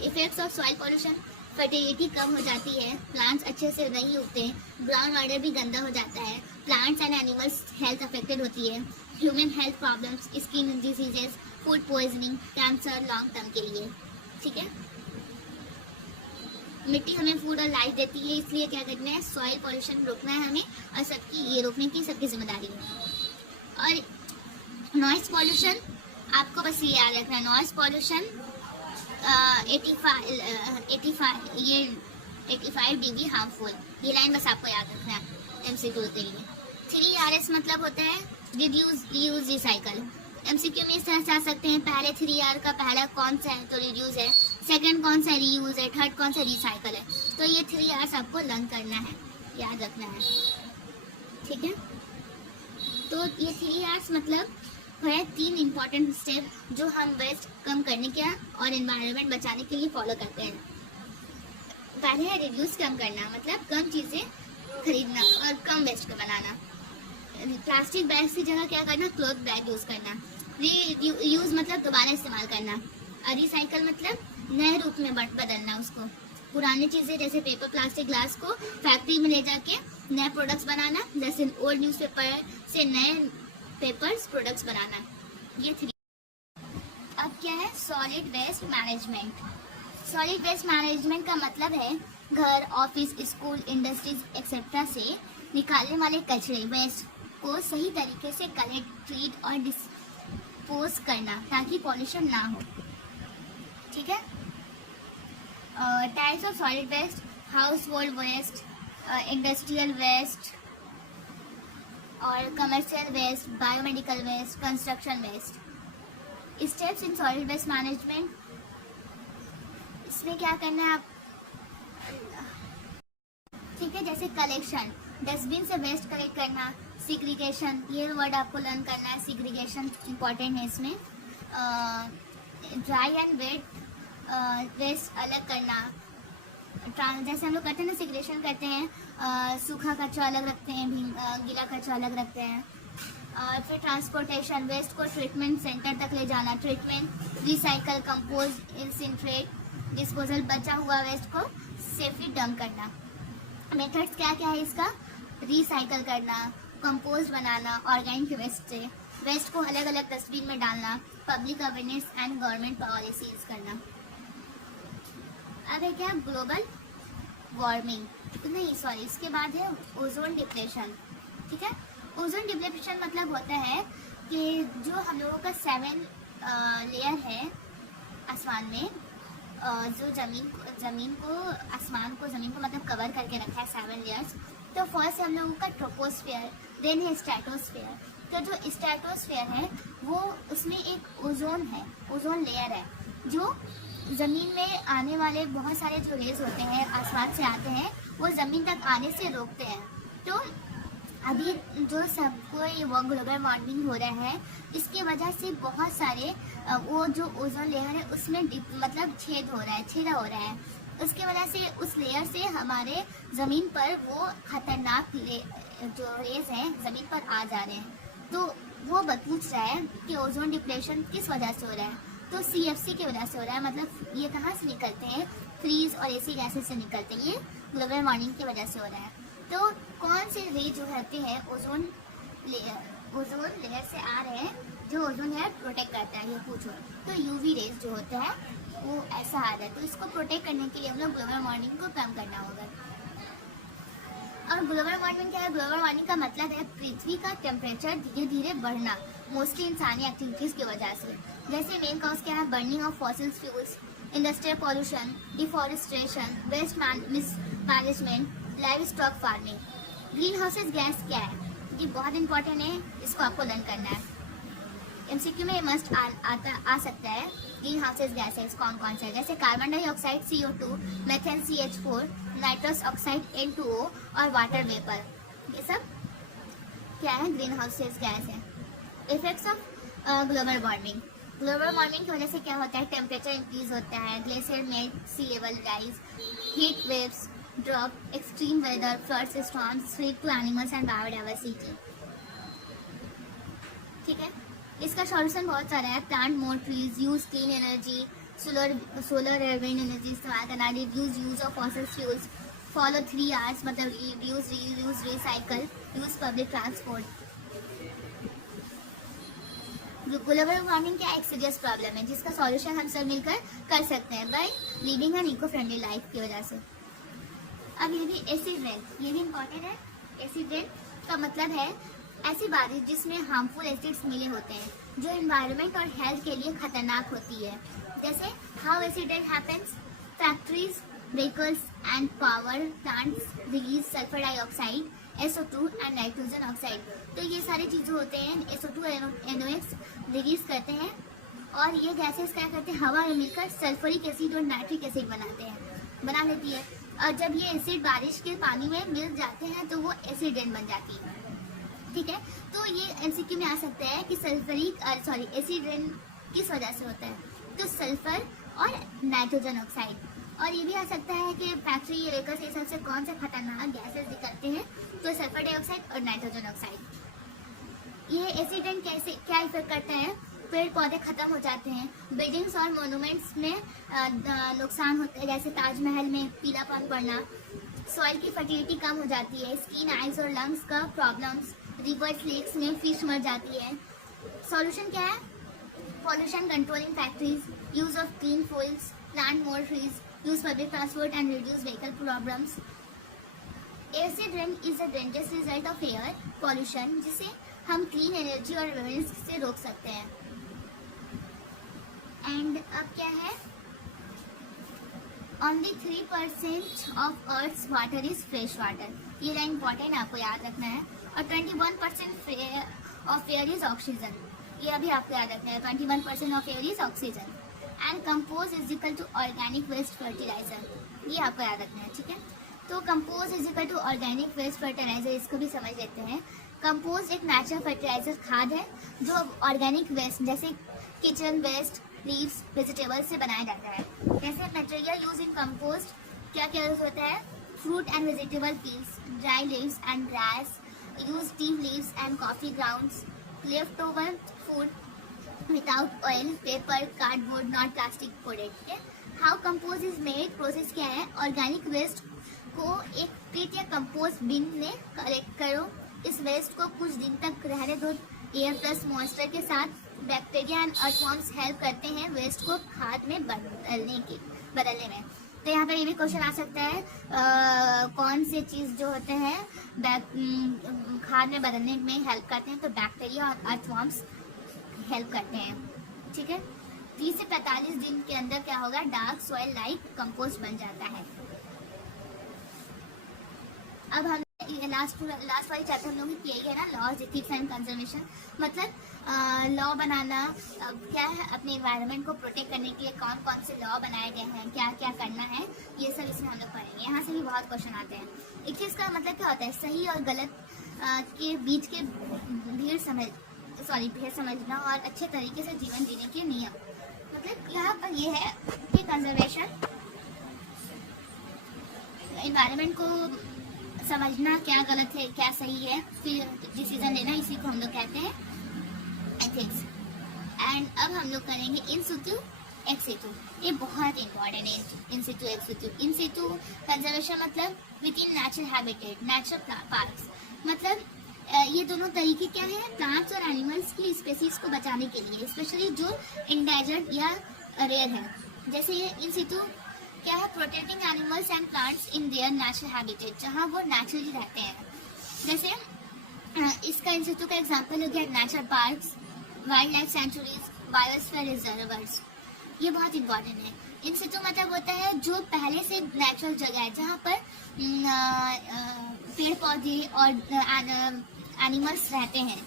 Effects of soil pollution, fertility कम हो जाती है, प्लांट्स अच्छे से नहीं उगते, ग्राउंड वाटर भी गंदा हो जाता है, plants and animals health affected होती है, human health problems, skin diseases, food poisoning, cancer long term के लिए। ठीक है, मिट्टी हमें फूड और लाइफ देती है, इसलिए क्या करना है, सॉइल पॉल्यूशन रोकना है हमें, और सबकी रोकने की सबकी जिम्मेदारी है। और नॉइस पॉल्यूशन आपको बस ये याद रखना है, नॉइस पॉल्यूशन 85 dB हार्मफुल, ये लाइन बस आपको याद रखना है MCQ के लिए। 3Rs मतलब होता है रिड्यूस, रीयूज, रिसाइकल। MCQ में इस तरह से आ सकते हैं, पहले 3R का पहला कौन सा है तो रिड्यूस है, सेकंड कौन सा रीयूज है, थर्ड कौन सा रिसाइकल है। तो ये 3Rs आपको लर्न करना है, याद रखना है। ठीक है, तो ये 3Rs मतलब है 3 इम्पॉर्टेंट स्टेप जो हम वेस्ट कम करने के और एनवायरनमेंट बचाने के लिए फॉलो करते हैं। पहले है रिड्यूस, कम करना, मतलब कम चीज़ें खरीदना और कम वेस्ट बनाना। प्लास्टिक बैग की जगह क्या करना, क्लॉथ बैग यूज़ करना। रीयूज मतलब दोबारा इस्तेमाल करना, और रिसाइकल मतलब नए रूप में बदलना उसको। पुरानी चीज़ें जैसे पेपर, प्लास्टिक, ग्लास को फैक्ट्री में ले जाके नए प्रोडक्ट्स बनाना, जैसे ओल्ड न्यूज़पेपर से नए पेपर्स प्रोडक्ट्स बनाना। ये 3। अब क्या है, solid waste management. Solid waste management का मतलब है घर, ऑफिस, स्कूल, इंडस्ट्रीज एक्सेट्रा से निकालने वाले कचरे वेस्ट को सही तरीके से कलेक्ट, ट्रीट और डिस्पोज करना ताकि पॉल्यूशन ना हो। ठीक है। Types of solid waste, household waste, industrial waste और commercial waste, biomedical waste, construction waste. Steps in solid waste management, इसमें क्या करना है आप, ठीक है, जैसे कलेक्शन, डस्टबिन से वेस्ट कलेक्ट करना, सिग्रीगेशन, ये वर्ड आपको लर्न करना है, सिग्रीगेशन इंपॉर्टेंट है इसमें, ड्राई एंड वेट वेस्ट अलग करना, जैसे हम लोग करते हैं ना, सिग्रेशन करते हैं, सूखा कचरा अलग रखते हैं, गीला कचरा अलग रखते हैं। फिर ट्रांसपोर्टेशन, वेस्ट को ट्रीटमेंट सेंटर तक ले जाना, treatment, recycle, compose, incinerate, disposal, बचा हुआ वेस्ट को सेफली डंप करना। मेथड्स क्या क्या है इसका, रिसाइकल करना, कंपोस्ट बनाना, ऑर्गेनिक वेस्ट से, वेस्ट को अलग अलग डस्टबिन में डालना, public awareness and government policies करना। अब है क्या, ग्लोबल वार्मिंग, नहीं सॉरी, इसके बाद है ओजोन डिप्लेशन। ठीक है, ओजोन डिप्लेशन मतलब होता है कि जो हम लोगों का 7 लेयर है आसमान में, जो जमीन को मतलब कवर करके रखा है 7 लेयर्स। तो फर्स्ट हम लोगों का ट्रोपोस्फेयर, देन है स्ट्रेटोस्फेयर। तो जो स्ट्रेटोस्फेयर है वो उसमें एक ओजोन है, ओजोन लेयर है, जो ज़मीन में आने वाले बहुत सारे जो रेज होते हैं आसमान से आते हैं वो ज़मीन तक आने से रोकते हैं। तो अभी जो सबको ये वो ग्लोबल वार्मिंग हो रहा है, इसकी वजह से बहुत सारे वो जो ओजोन लेयर है उसमें मतलब छेदा हो रहा है। उसकी वजह से उस लेयर से हमारे ज़मीन पर वो खतरनाक जो रेज हैं ज़मीन पर आ जा रहे हैं। तो वो पूछ रहा है कि ओजोन डिप्लेशन किस वजह से हो रहा है। तो CFC की वजह से हो रहा है, मतलब ये कहाँ से निकलते हैं, फ्रीज और एसी गैसेस से निकलते हैं, ये ग्लोबल वार्मिंग की वजह से हो रहा है। तो कौन से रे जो रहते हैं ओजोन लेयर से आ रहे हैं, जो ओजोन लेयर प्रोटेक्ट करता है, ये पूछो। तो UV रेज जो होता है वो ऐसा आ रहा है, तो इसको प्रोटेक्ट करने के लिए हम लोग ग्लोबल वार्मिंग को कम करना होगा। और ग्लोबल वार्मिंग क्या है, ग्लोबल वार्मिंग का मतलब है पृथ्वी का टेम्परेचर धीरे धीरे बढ़ना, मोस्टली इंसानी एक्टिविटीज़ की वजह से। जैसे मेन कॉज क्या है, burning of fossil fuels, industrial pollution, deforestation, waste management, livestock farming. Greenhouses gas क्या है, ये बहुत इंपॉर्टेंट है, इसको आपको लर्न करना है। MCQ में मस्ट आ सकता है। ग्रीन हाउसेज गैसेज कौन कौन से है, जैसे carbon dioxide CO2, methane CH4, nitrous oxide N2O और वाटर वेपर, ये सब क्या है, ग्रीन हाउसेज गैस है। Effects of global warming, global warming की वजह से क्या होता है, टेम्परेचर इंक्रीज होता है, glacier melt, sea level rise, heat waves drop, extreme weather, floods, storms, threat to animals and biodiversity. ठीक है, इसका सॉल्यूशन बहुत सारा है, plant more trees, use clean energy, solar wind energy इस्तेमाल करना, reduce use of fossil fuels, follow 3 Rs मतलब reduce, reuse, recycle, use public transport. Global warming क्या एक सीरियस प्रॉब्लम है जिसका सॉल्यूशन हम सब मिलकर कर सकते हैं by leading an eco friendly life की वजह से। अब ये भी एसिड रेन, ये भी इम्पोर्टेंट है। एसिड रेन का मतलब है ऐसी बारिश जिसमें हार्मफुल एसिड्स मिले होते हैं जो एनवायरनमेंट और हेल्थ के लिए खतरनाक होती है। जैसे how acid rain happens, factories, vehicles and power plants release sulphur dioxide, SO2 and nitrogen oxide. तो ये सारी चीज़ें होते हैं, SO2 NOx रिलीज करते हैं और ये गैसेस क्या करते हैं, हवा में मिलकर सल्फरिक एसिड और नाइट्रिक एसिड बना लेती है। और जब ये एसिड बारिश के पानी में मिल जाते हैं तो वो एसिड रेन बन जाती है। ठीक है, तो ये MCQ में आ सकता है कि एसिड रेन किस वजह से होता है, तो सल्फर और नाइट्रोजन ऑक्साइड। और ये भी आ सकता है कि फैक्ट्री व्हीकल्स ये सबसे कौन से खतरनाक गैसेस निकलते हैं, तो सल्फर डाइऑक्साइड और नाइट्रोजन ऑक्साइड। ये एसिड रेन कैसे क्या इफेक्ट करता है, पेड़ पौधे खत्म हो जाते हैं, बिल्डिंग्स और मोन्यूमेंट्स में नुकसान होता है, जैसे ताजमहल में पीलापन पड़ना, सॉइल की फर्टिलिटी कम हो जाती है, स्किन, आइज और लंग्स का प्रॉब्लम्स, रिवर्स लेक्स में फिश मर जाती है। सॉल्यूशन क्या है, pollution control in factories, use of clean fuels, plant more trees, use public transport and reduce vehicle problems. Acid rain is a dangerous result of air pollution, जिसे हम clean energy और ravines से रोक सकते हैं। And अब क्या है, only 3% of earth's water is fresh water. ये लाइन इंपॉर्टेंट आपको याद रखना है। और 21% ऑफ एयर इज ऑक्सीजन, ये अभी आपको याद रखना है। 21% of air is oxygen. And compost is equal to organic waste fertiliser, ये आपको याद रखना है, ठीक है। तो compost is equal to organic waste fertiliser, इसको भी समझ लेते हैं। कंपोज एक नेचुरल फर्टिलाइजर खाद है जो ऑर्गेनिक वेस्ट जैसे किचन वेस्ट, लीव्स, वेजिटेबल्स से बनाया जाता है। जैसे मटेरियल यूज इन कंपोस्ट क्या क्या यूज होता है, fruit and vegetable peels, dry leaves and grass, use tea leaves and coffee grounds, left over food without oil, paper, cardboard, not plastic product, ठीक है। How compose is made, process क्या है, organic waste को एक पिट या compost bin में collect करो। इस वेस्ट को कुछ दिन तक रहने दो। एयर प्लस मॉइस्चर के साथ बैक्टीरिया एंड अर्थवॉर्म्स हेल्प करते हैं वेस्ट को खाद में बदलने में। तो यहाँ पर ये भी क्वेश्चन आ सकता है, कौन से चीज़ जो होते हैं खाद में बदलने में हेल्प करते हैं, तो बैक्टीरिया और अर्थवॉर्म्स हेल्प करते हैं, ठीक है। 30 से 45 दिन के अंदर क्या होगा, डार्क सॉइल लाइक कंपोस्ट बन जाता है। अब हम लास्ट वाली चैप्टर हम लोग की यही है ना, लॉज, एथिक्स एंड कंजर्वेशन। मतलब लॉ बनाना क्या है, अपने एनवायरनमेंट को प्रोटेक्ट करने के लिए कौन कौन से लॉ बनाए गए हैं, क्या क्या करना है, ये सब इसमें हम लोग पढ़ेंगे। यहाँ से भी बहुत क्वेश्चन आते हैं। एथिक्स का मतलब क्या होता है, सही और गलत के बीच के भेद समझना और अच्छे तरीके से जीवन जीने के नियम। मतलब यहाँ पर ये है कि कंजर्वेशन, एनवायरनमेंट को समझना, क्या गलत है क्या सही है, फिर डिसीजन लेना, इसी को हम लोग कहते हैं एथिक्स। एंड अब हम लोग करेंगे इन सितु एक्स सितु, ये बहुत इंपॉर्टेंट है। इन सितु एक्स सितु, इन सितु कंजर्वेशन मतलब with in natural habitat, natural parks, मतलब ये दोनों तरीके क्या है, प्लांट्स और एनिमल्स की स्पेसीज को बचाने के लिए, स्पेशली जो इंडेंजर्ड या रेयर है। जैसे ये इन सितु क्या है, protecting animals and plants in their natural habitat, जहाँ वो नेचुरली रहते हैं। जैसे इसका इन सितु का एग्जांपल हो गया natural parks, wild life sanctuaries, biosphere reservoirs, ये बहुत इंपॉर्टेंट है। इन सितु मतलब होता है जो पहले से नेचुरल जगह है, जहाँ पर पेड़ पौधे और एनिमल्स रहते हैं,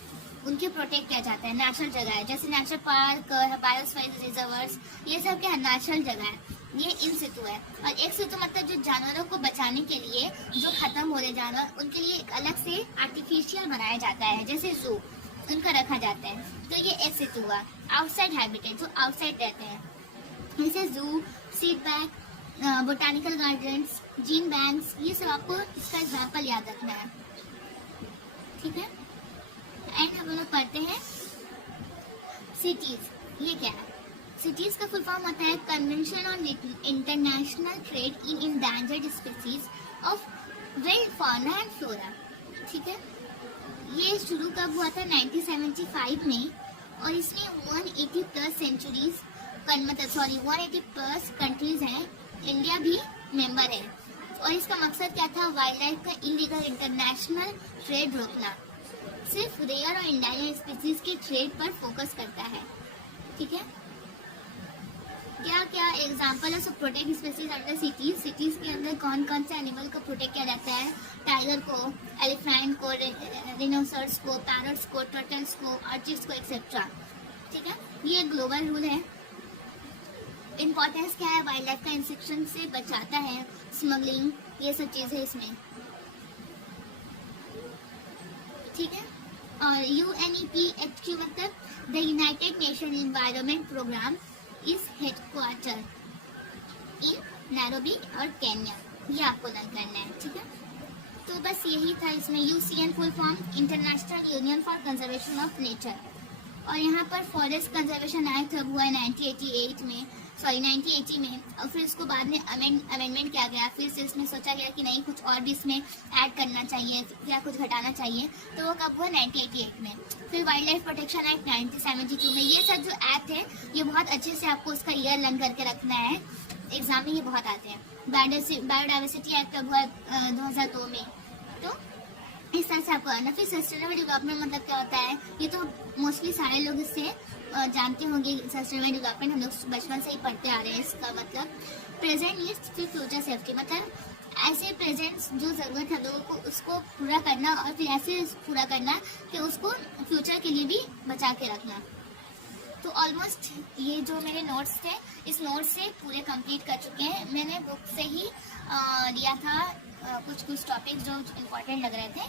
उनके प्रोटेक्ट किया जाता है, नेचुरल जगह है। जैसे नेचुरल पार्क, बायोस्फीयर रिजर्वर्स, ये सब क्या है, नेचुरल जगह है, ये इन सितु है। और एक सितु मतलब जो जानवरों को बचाने के लिए, जो खत्म हो रहे जानवर, उनके लिए एक अलग से आर्टिफिशियल बनाया जाता है, जैसे जू, उनका रखा जाता है। तो ये एक सितु हुआ। आउटसाइड हैबिटेट, जो आउटसाइड रहते हैं, जैसे जू, seed bank, botanical gardens, gene banks, ये सब आपको इसका एग्जाम्पल याद रखना है, ठीक है। एंड हम लोग पढ़ते हैं सिटीज, ये क्या है। सिटीज का फुल फॉर्म होता है convention on international trade in endangered species of wild fauna and flora, ठीक है। ये शुरू कब हुआ था, 1975 में, और इसमें 180 प्लस सेंचुरीज, मतलब 180 प्लस कंट्रीज हैं, इंडिया भी मेंबर है। और इसका मकसद क्या था, वाइल्ड लाइफ का इलीगल इंटरनेशनल ट्रेड रोकना, सिर्फ रेयर और इंडेंजर्ड स्पीसीज के ट्रेड पर फोकस करता है, ठीक है। क्या क्या एग्जाम्पल है, सब protect species under cities. Cities के अंदर कौन कौन से एनिमल को प्रोटेक्ट किया जाता है, टाइगर को, एलिफेंट को, रिनोसर्स को, पैरट्स को, टर्टल्स को, आर्चिड्स को, एक्सेट्रा, ठीक है। ये ग्लोबल रूल है। इम्पोर्टेंस क्या है, वाइल्ड लाइफ का इंसेक्शन से बचाता है, स्मगलिंग, ये सब चीजें इसमें, ठीक है। और UNEP मतलब the united nation environment programme is headquarter in Nairobi और केन्या, ये आपको लर्न करना है, ठीक है। तो बस यही था इसमें। UCN full form international union for conservation of nature. और यहाँ पर फॉरेस्ट कंजर्वेशन एक्ट अब हुआ है 1980 में, और फिर इसको बाद में अमेंडमेंट किया गया। फिर से इसमें सोचा गया कि नहीं, कुछ और भी इसमें ऐड करना चाहिए या कुछ घटाना चाहिए, तो वो कब हुआ, 1988 में। फिर वाइल्ड लाइफ प्रोटेक्शन एक्ट 1972 में। ये सब जो एक्ट है, ये बहुत अच्छे से आपको उसका ईयर लर्न करके रखना है, एग्जाम में ये बहुत आते हैं। बायोडाइवर्सिटी एक्ट कब हुआ, 2002 में। तो इस तरह से आपको आना। फिर सस्टेनेबल डेवलपमेंट मतलब क्या होता है, ये तो मोस्टली सारे लोग इससे जानते होंगे। सस्टेनेबल डेवलपमेंट हम लोग बचपन से ही पढ़ते आ रहे हैं। इसका मतलब प्रेजेंट नीड्स फिर फ्यूचर सेफ्टी, मतलब ऐसे प्रेजेंट्स जो ज़रूरत है लोगों को उसको पूरा करना और फिर ऐसे पूरा करना कि उसको फ्यूचर के लिए भी बचा के रखना। तो ऑलमोस्ट ये जो मेरे नोट्स थे, इस नोट्स से पूरे कंप्लीट कर चुके हैं। मैंने बुक से ही लिया था कुछ टॉपिक जो इम्पोर्टेंट लग रहे थे,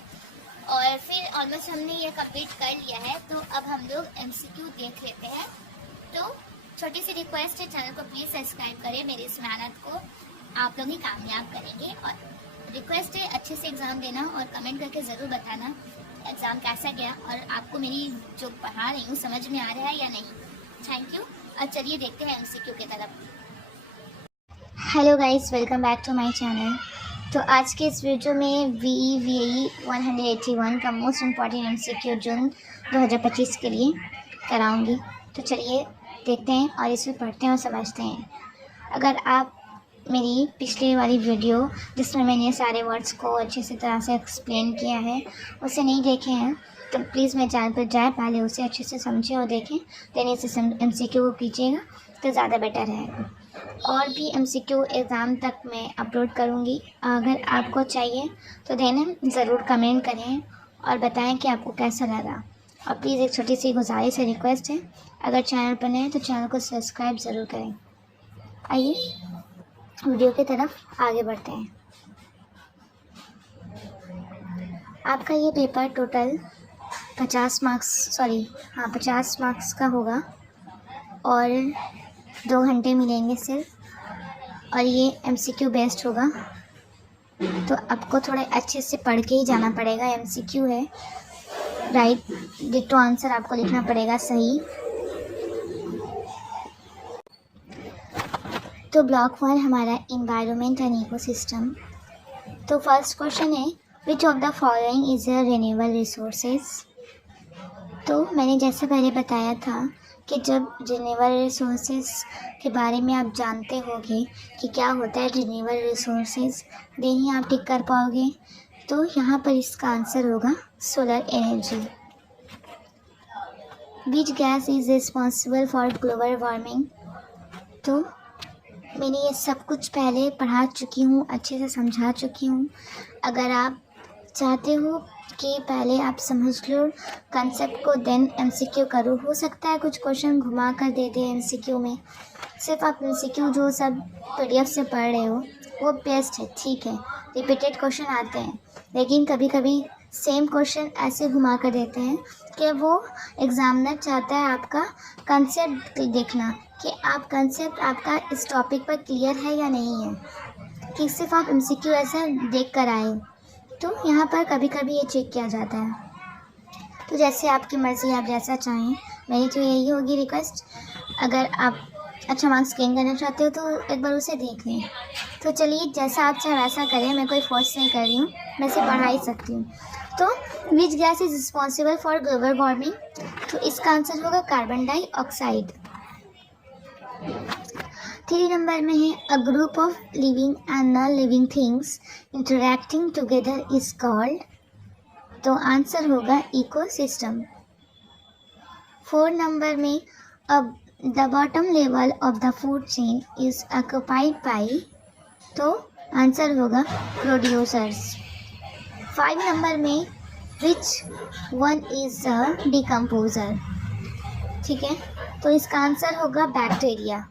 और फिर ऑलमोस्ट हमने ये कंप्लीट कर लिया है। तो अब हम लोग MCQ देख लेते हैं। तो छोटी सी रिक्वेस्ट है, चैनल को प्लीज़ सब्सक्राइब करें। मेरी इस मेहनत को आप लोग ही कामयाब करेंगे। और रिक्वेस्ट है अच्छे से एग्ज़ाम देना और कमेंट करके ज़रूर बताना एग्ज़ाम कैसा गया और आपको मेरी जो पढ़ा रही हूँ समझ में आ रहा है या नहीं। Thank you. और चलिए देखते हैं MCQ की तरफ। Hello guys, welcome back to my channel. तो आज के इस वीडियो में VE 181 का मोस्ट इम्पॉर्टेंट MCQ जून 2025 के लिए कराऊंगी। तो चलिए देखते हैं और इसमें पढ़ते हैं और समझते हैं। अगर आप मेरी पिछली वाली वीडियो जिसमें मैंने सारे वर्ड्स को अच्छे से तरह से एक्सप्लेन किया है उसे नहीं देखे हैं तो प्लीज़ मेरे चैनल पर जाए, पहले उसे अच्छे से समझें और देखें, देन इसे MCQ को कीजिएगा तो ज़्यादा बेटर रहेगा। और भी MCQ एग्ज़ाम तक मैं अपलोड करूँगी। अगर आपको चाहिए तो देन ज़रूर कमेंट करें और बताएं कि आपको कैसा लगा। और प्लीज़ एक छोटी सी गुजारिश है, रिक्वेस्ट है, अगर चैनल पर नए हैं तो चैनल को सब्सक्राइब ज़रूर करें। आइए वीडियो की तरफ आगे बढ़ते हैं। आपका ये पेपर टोटल 50 मार्क्स का होगा और 2 घंटे मिलेंगे सिर्फ, और ये MCQ बेस्ड होगा। तो आपको थोड़े अच्छे से पढ़ के ही जाना पड़ेगा। MCQ है, राइट डिक्टो आंसर आपको लिखना पड़ेगा सही। तो ब्लॉक 1 हमारा इन्वायरमेंट एंड इकोसिस्टम। तो फर्स्ट क्वेश्चन है, विच of the following is a renewable resources. तो मैंने जैसे पहले बताया था कि जब रिन्यूएबल रिसोर्सेज के बारे में आप जानते होंगे कि क्या होता है रिन्यूएबल रिसोर्सेज, देन ही आप टिक कर पाओगे। तो यहाँ पर इसका आंसर होगा solar energy. Which gas is responsible for global warming. तो मैंने ये सब कुछ पहले पढ़ा चुकी हूँ, अच्छे से समझा चुकी हूँ। अगर आप चाहते हो कि पहले आप समझ लो कंसेप्ट को देन MCQ करो, हो सकता है कुछ क्वेश्चन घुमा कर दे दे MCQ में। सिर्फ आप MCQ जो सब PDF से पढ़ रहे हो वो बेस्ट है, ठीक है, रिपीटेड क्वेश्चन आते हैं, लेकिन कभी कभी सेम क्वेश्चन ऐसे घुमा कर देते हैं कि वो एग्ज़ामिनर चाहता है आपका कंसेप्ट देखना कि आप कंसेप्ट आपका इस टॉपिक पर क्लियर है या नहीं है, कि सिर्फ आप MCQ ऐसा देख कर आए। तो यहाँ पर कभी कभी ये चेक किया जाता है। तो जैसे आपकी मर्ज़ी, आप जैसा चाहें। मेरी तो यही होगी रिक्वेस्ट, अगर आप अच्छा मार्क्स गेन करना चाहते हो तो एक बार उसे देख लें। तो चलिए जैसा आप चाहे वैसा करें, मैं कोई फोर्स नहीं कर रही हूँ, मैं सिर्फ पढ़ा ही सकती हूँ। तो which gas is responsible for global warming. तो इसका आंसर होगा कार्बन डाइऑक्साइड। 3 नंबर में है, a group of living and non living things interacting together is called. तो आंसर होगा इकोसिस्टम। 4 नंबर में, अब the bottom level of the food chain is occupied by. तो आंसर होगा प्रोड्यूसर्स। 5 नंबर में, विच one is a decomposer. ठीक है, तो इसका आंसर होगा बैक्टीरिया।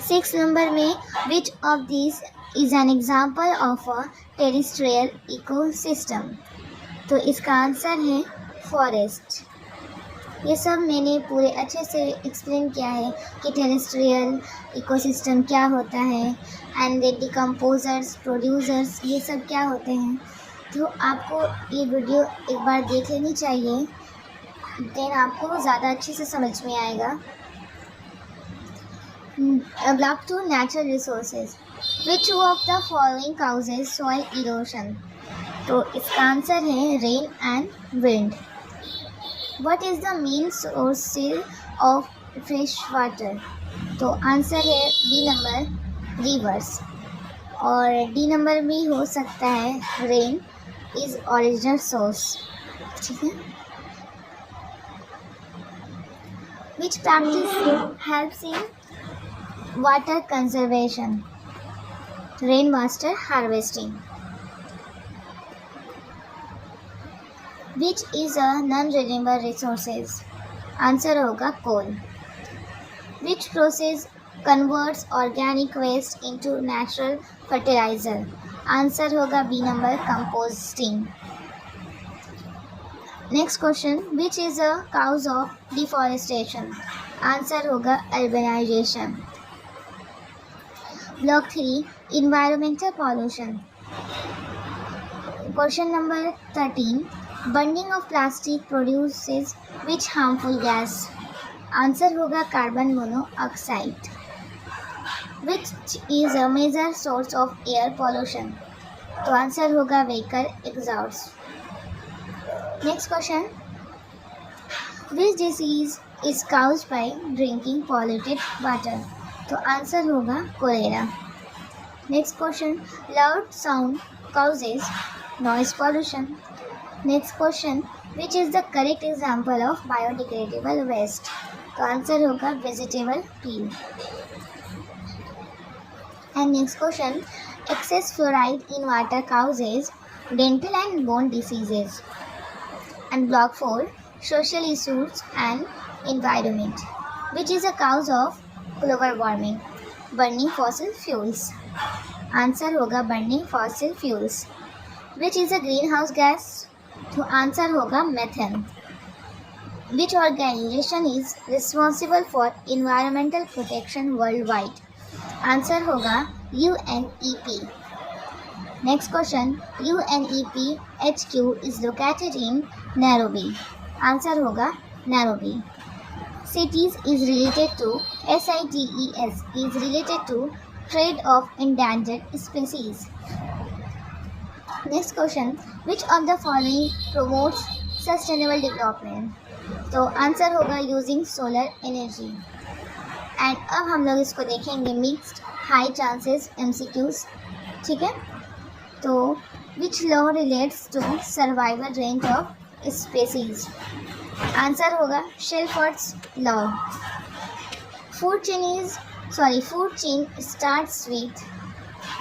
6 नंबर में, विच of this is an example of a terrestrial ecosystem. तो इसका आंसर है फॉरेस्ट। ये सब मैंने पूरे अच्छे से एक्सप्लेन किया है कि टेरेस्ट्रियल इकोसिस्टम क्या होता है एंड द डिकम्पोजर्स, प्रोड्यूसर्स, ये सब क्या होते हैं। तो आपको ये वीडियो एक बार देख लेनी चाहिए, देन आपको ज़्यादा अच्छे से समझ में आएगा। Block 2 natural resources. Which of the following causes soil erosion. तो इसका आंसर है rain and wind. What is the main source of fresh water. तो आंसर है बी नंबर, रिवर्स। और डी नंबर भी हो सकता है रेन, is original source? ठीक है. Which practice helps in water conservation? Rainwater harvesting. Which is a non-renewable resources? Answer होगा coal. Which process converts organic waste into natural fertilizer? Answer होगा B number, composting. Next question, which is a cause of deforestation? Answer होगा urbanization. Block 3, environmental pollution. Question number 13, burning of plastic produces which harmful gas? Answer होगा carbon monoxide. Which is a major source of air pollution? तो answer होगा vehicle exhaust. Next question, which disease is caused by drinking polluted water? तो answer होगा cholera. Next question, loud sound causes noise pollution. Next question, which is the correct example of biodegradable waste? तो answer होगा vegetable peel. And next question, excess fluoride in water causes dental and bone diseases. And block 4, social issues and environment. Which is a cause of global warming? Burning fossil fuels. Answer होगा burning fossil fuels. Which is a greenhouse gas? तो answer होगा methane. Which organization is responsible for environmental protection worldwide? Answer होगा UNEP. Next question, UNEP HQ is located in Nairobi. Answer होगा Nairobi. CITES is related to CITES is related to trade of endangered species. Next question, which of the following promotes sustainable development? तो answer होगा using solar energy. And अब हम लोग इसको देखेंगे mixed high chances MCQs. ठीक है, तो which law relates to survival range of species? Answer होगा Shelford's law. Food chain starts with.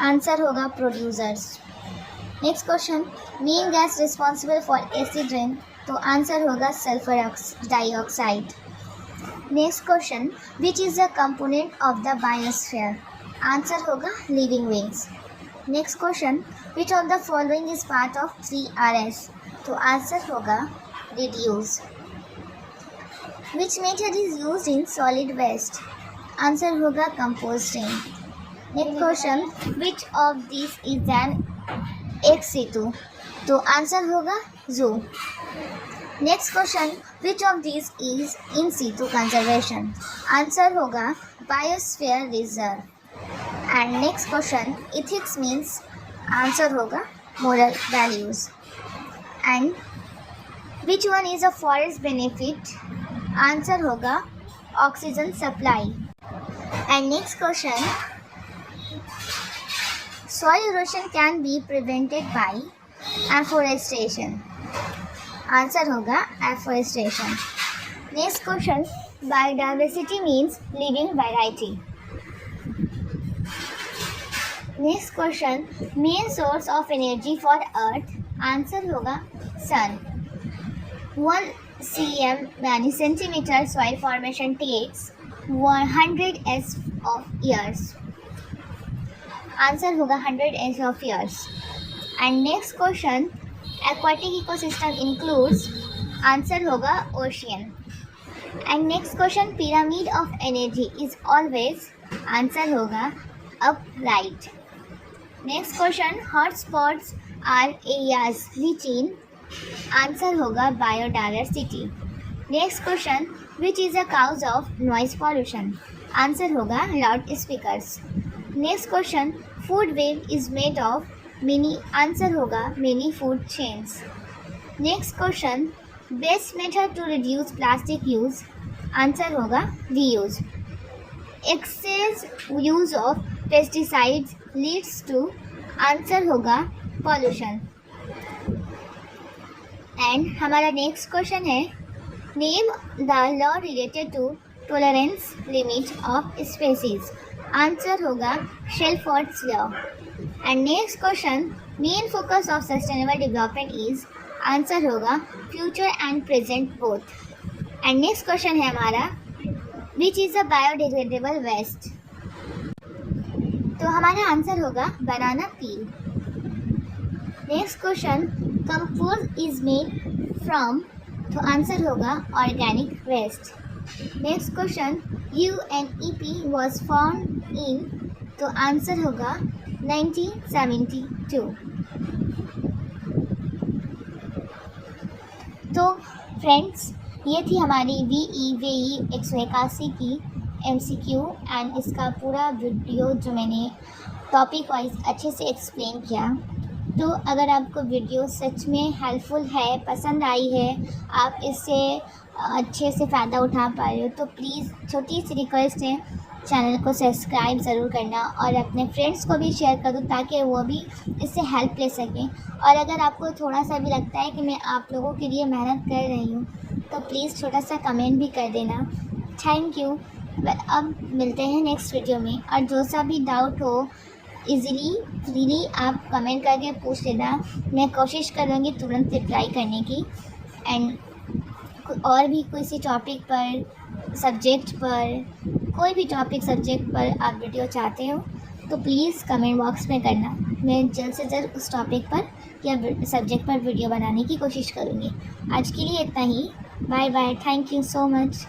Answer होगा producers. Next question, main gas responsible for acid rain? तो आंसर होगा sulphur dioxide. Next question, which is the component of the biosphere? Answer होगा living things. Next question, which of the following is part of 3RS? तो answer होगा reduce. Which method is used in solid waste? Answer होगा composting. Next question, which of this is an ex situ? तो answer होगा zoo. Next question, which of this is in situ conservation? Answer होगा biosphere reserve. And next question, ethics means? Answer होगा moral values. And which one is a forest benefit? Answer होगा oxygen supply. And next question, soil erosion can be prevented by afforestation. Answer होगा afforestation. Next question, biodiversity means living variety. Next question, main source of energy for earth? Answer होगा sun. 1 cm यानी centimetre soil formation takes 100 of years. Answer होगा 100 of years. And next question, aquatic ecosystem includes? Answer होगा ocean. And next question, pyramid of energy is always? Answer होगा upright. Next question, hot spots are areas rich in? Answer होगा biodiversity. Next question, which is a cause of noise pollution? Answer होगा loud speakers. Next question, food web is made of many? Answer होगा many food chains. Next question, best method to reduce plastic use? Answer होगा reuse. Excess use of pesticides leads to? Answer होगा pollution. And हमारा next question है, name the law related to tolerance limit of species. Answer होगा Shelford's law. And next question, main focus of sustainable development is. Answer होगा future and present both. And next question है हमारा, विच is a biodegradable waste. तो हमारा answer होगा banana peel. Next question, compost is made from. तो answer होगा organic waste. Next question, UNEP was form in. तो answer होगा 1972। तो फ्रेंड्स, ये थी हमारी VEVE 181 की MCQ एंड इसका पूरा वीडियो जो मैंने टॉपिक वाइज अच्छे से एक्सप्लेन किया। तो अगर आपको वीडियो सच में हेल्पफुल है, पसंद आई है, आप इससे अच्छे से फ़ायदा उठा पा रहे हो, तो प्लीज़ छोटी सी रिक्वेस्ट है, चैनल को सब्सक्राइब ज़रूर करना और अपने फ्रेंड्स को भी शेयर कर दो ताकि वो भी इससे हेल्प ले सकें। और अगर आपको थोड़ा सा भी लगता है कि मैं आप लोगों के लिए मेहनत कर रही हूँ तो प्लीज़ छोटा सा कमेंट भी कर देना। Thank you. अब मिलते हैं नेक्स्ट वीडियो में, और जो सा भी डाउट हो इजीली फ्रीली आप कमेंट करके पूछ लेना। मैं कोशिश करूँगी तुरंत रिप्लाई करने की। एंड और भी किसी टॉपिक पर, सब्जेक्ट पर, कोई भी टॉपिक सब्जेक्ट पर आप वीडियो चाहते हो तो प्लीज़ कमेंट बॉक्स में करना। मैं जल्द से जल्द उस टॉपिक पर या सब्जेक्ट पर वीडियो बनाने की कोशिश करूँगी। आज के लिए इतना ही। Bye bye. Thank you so much.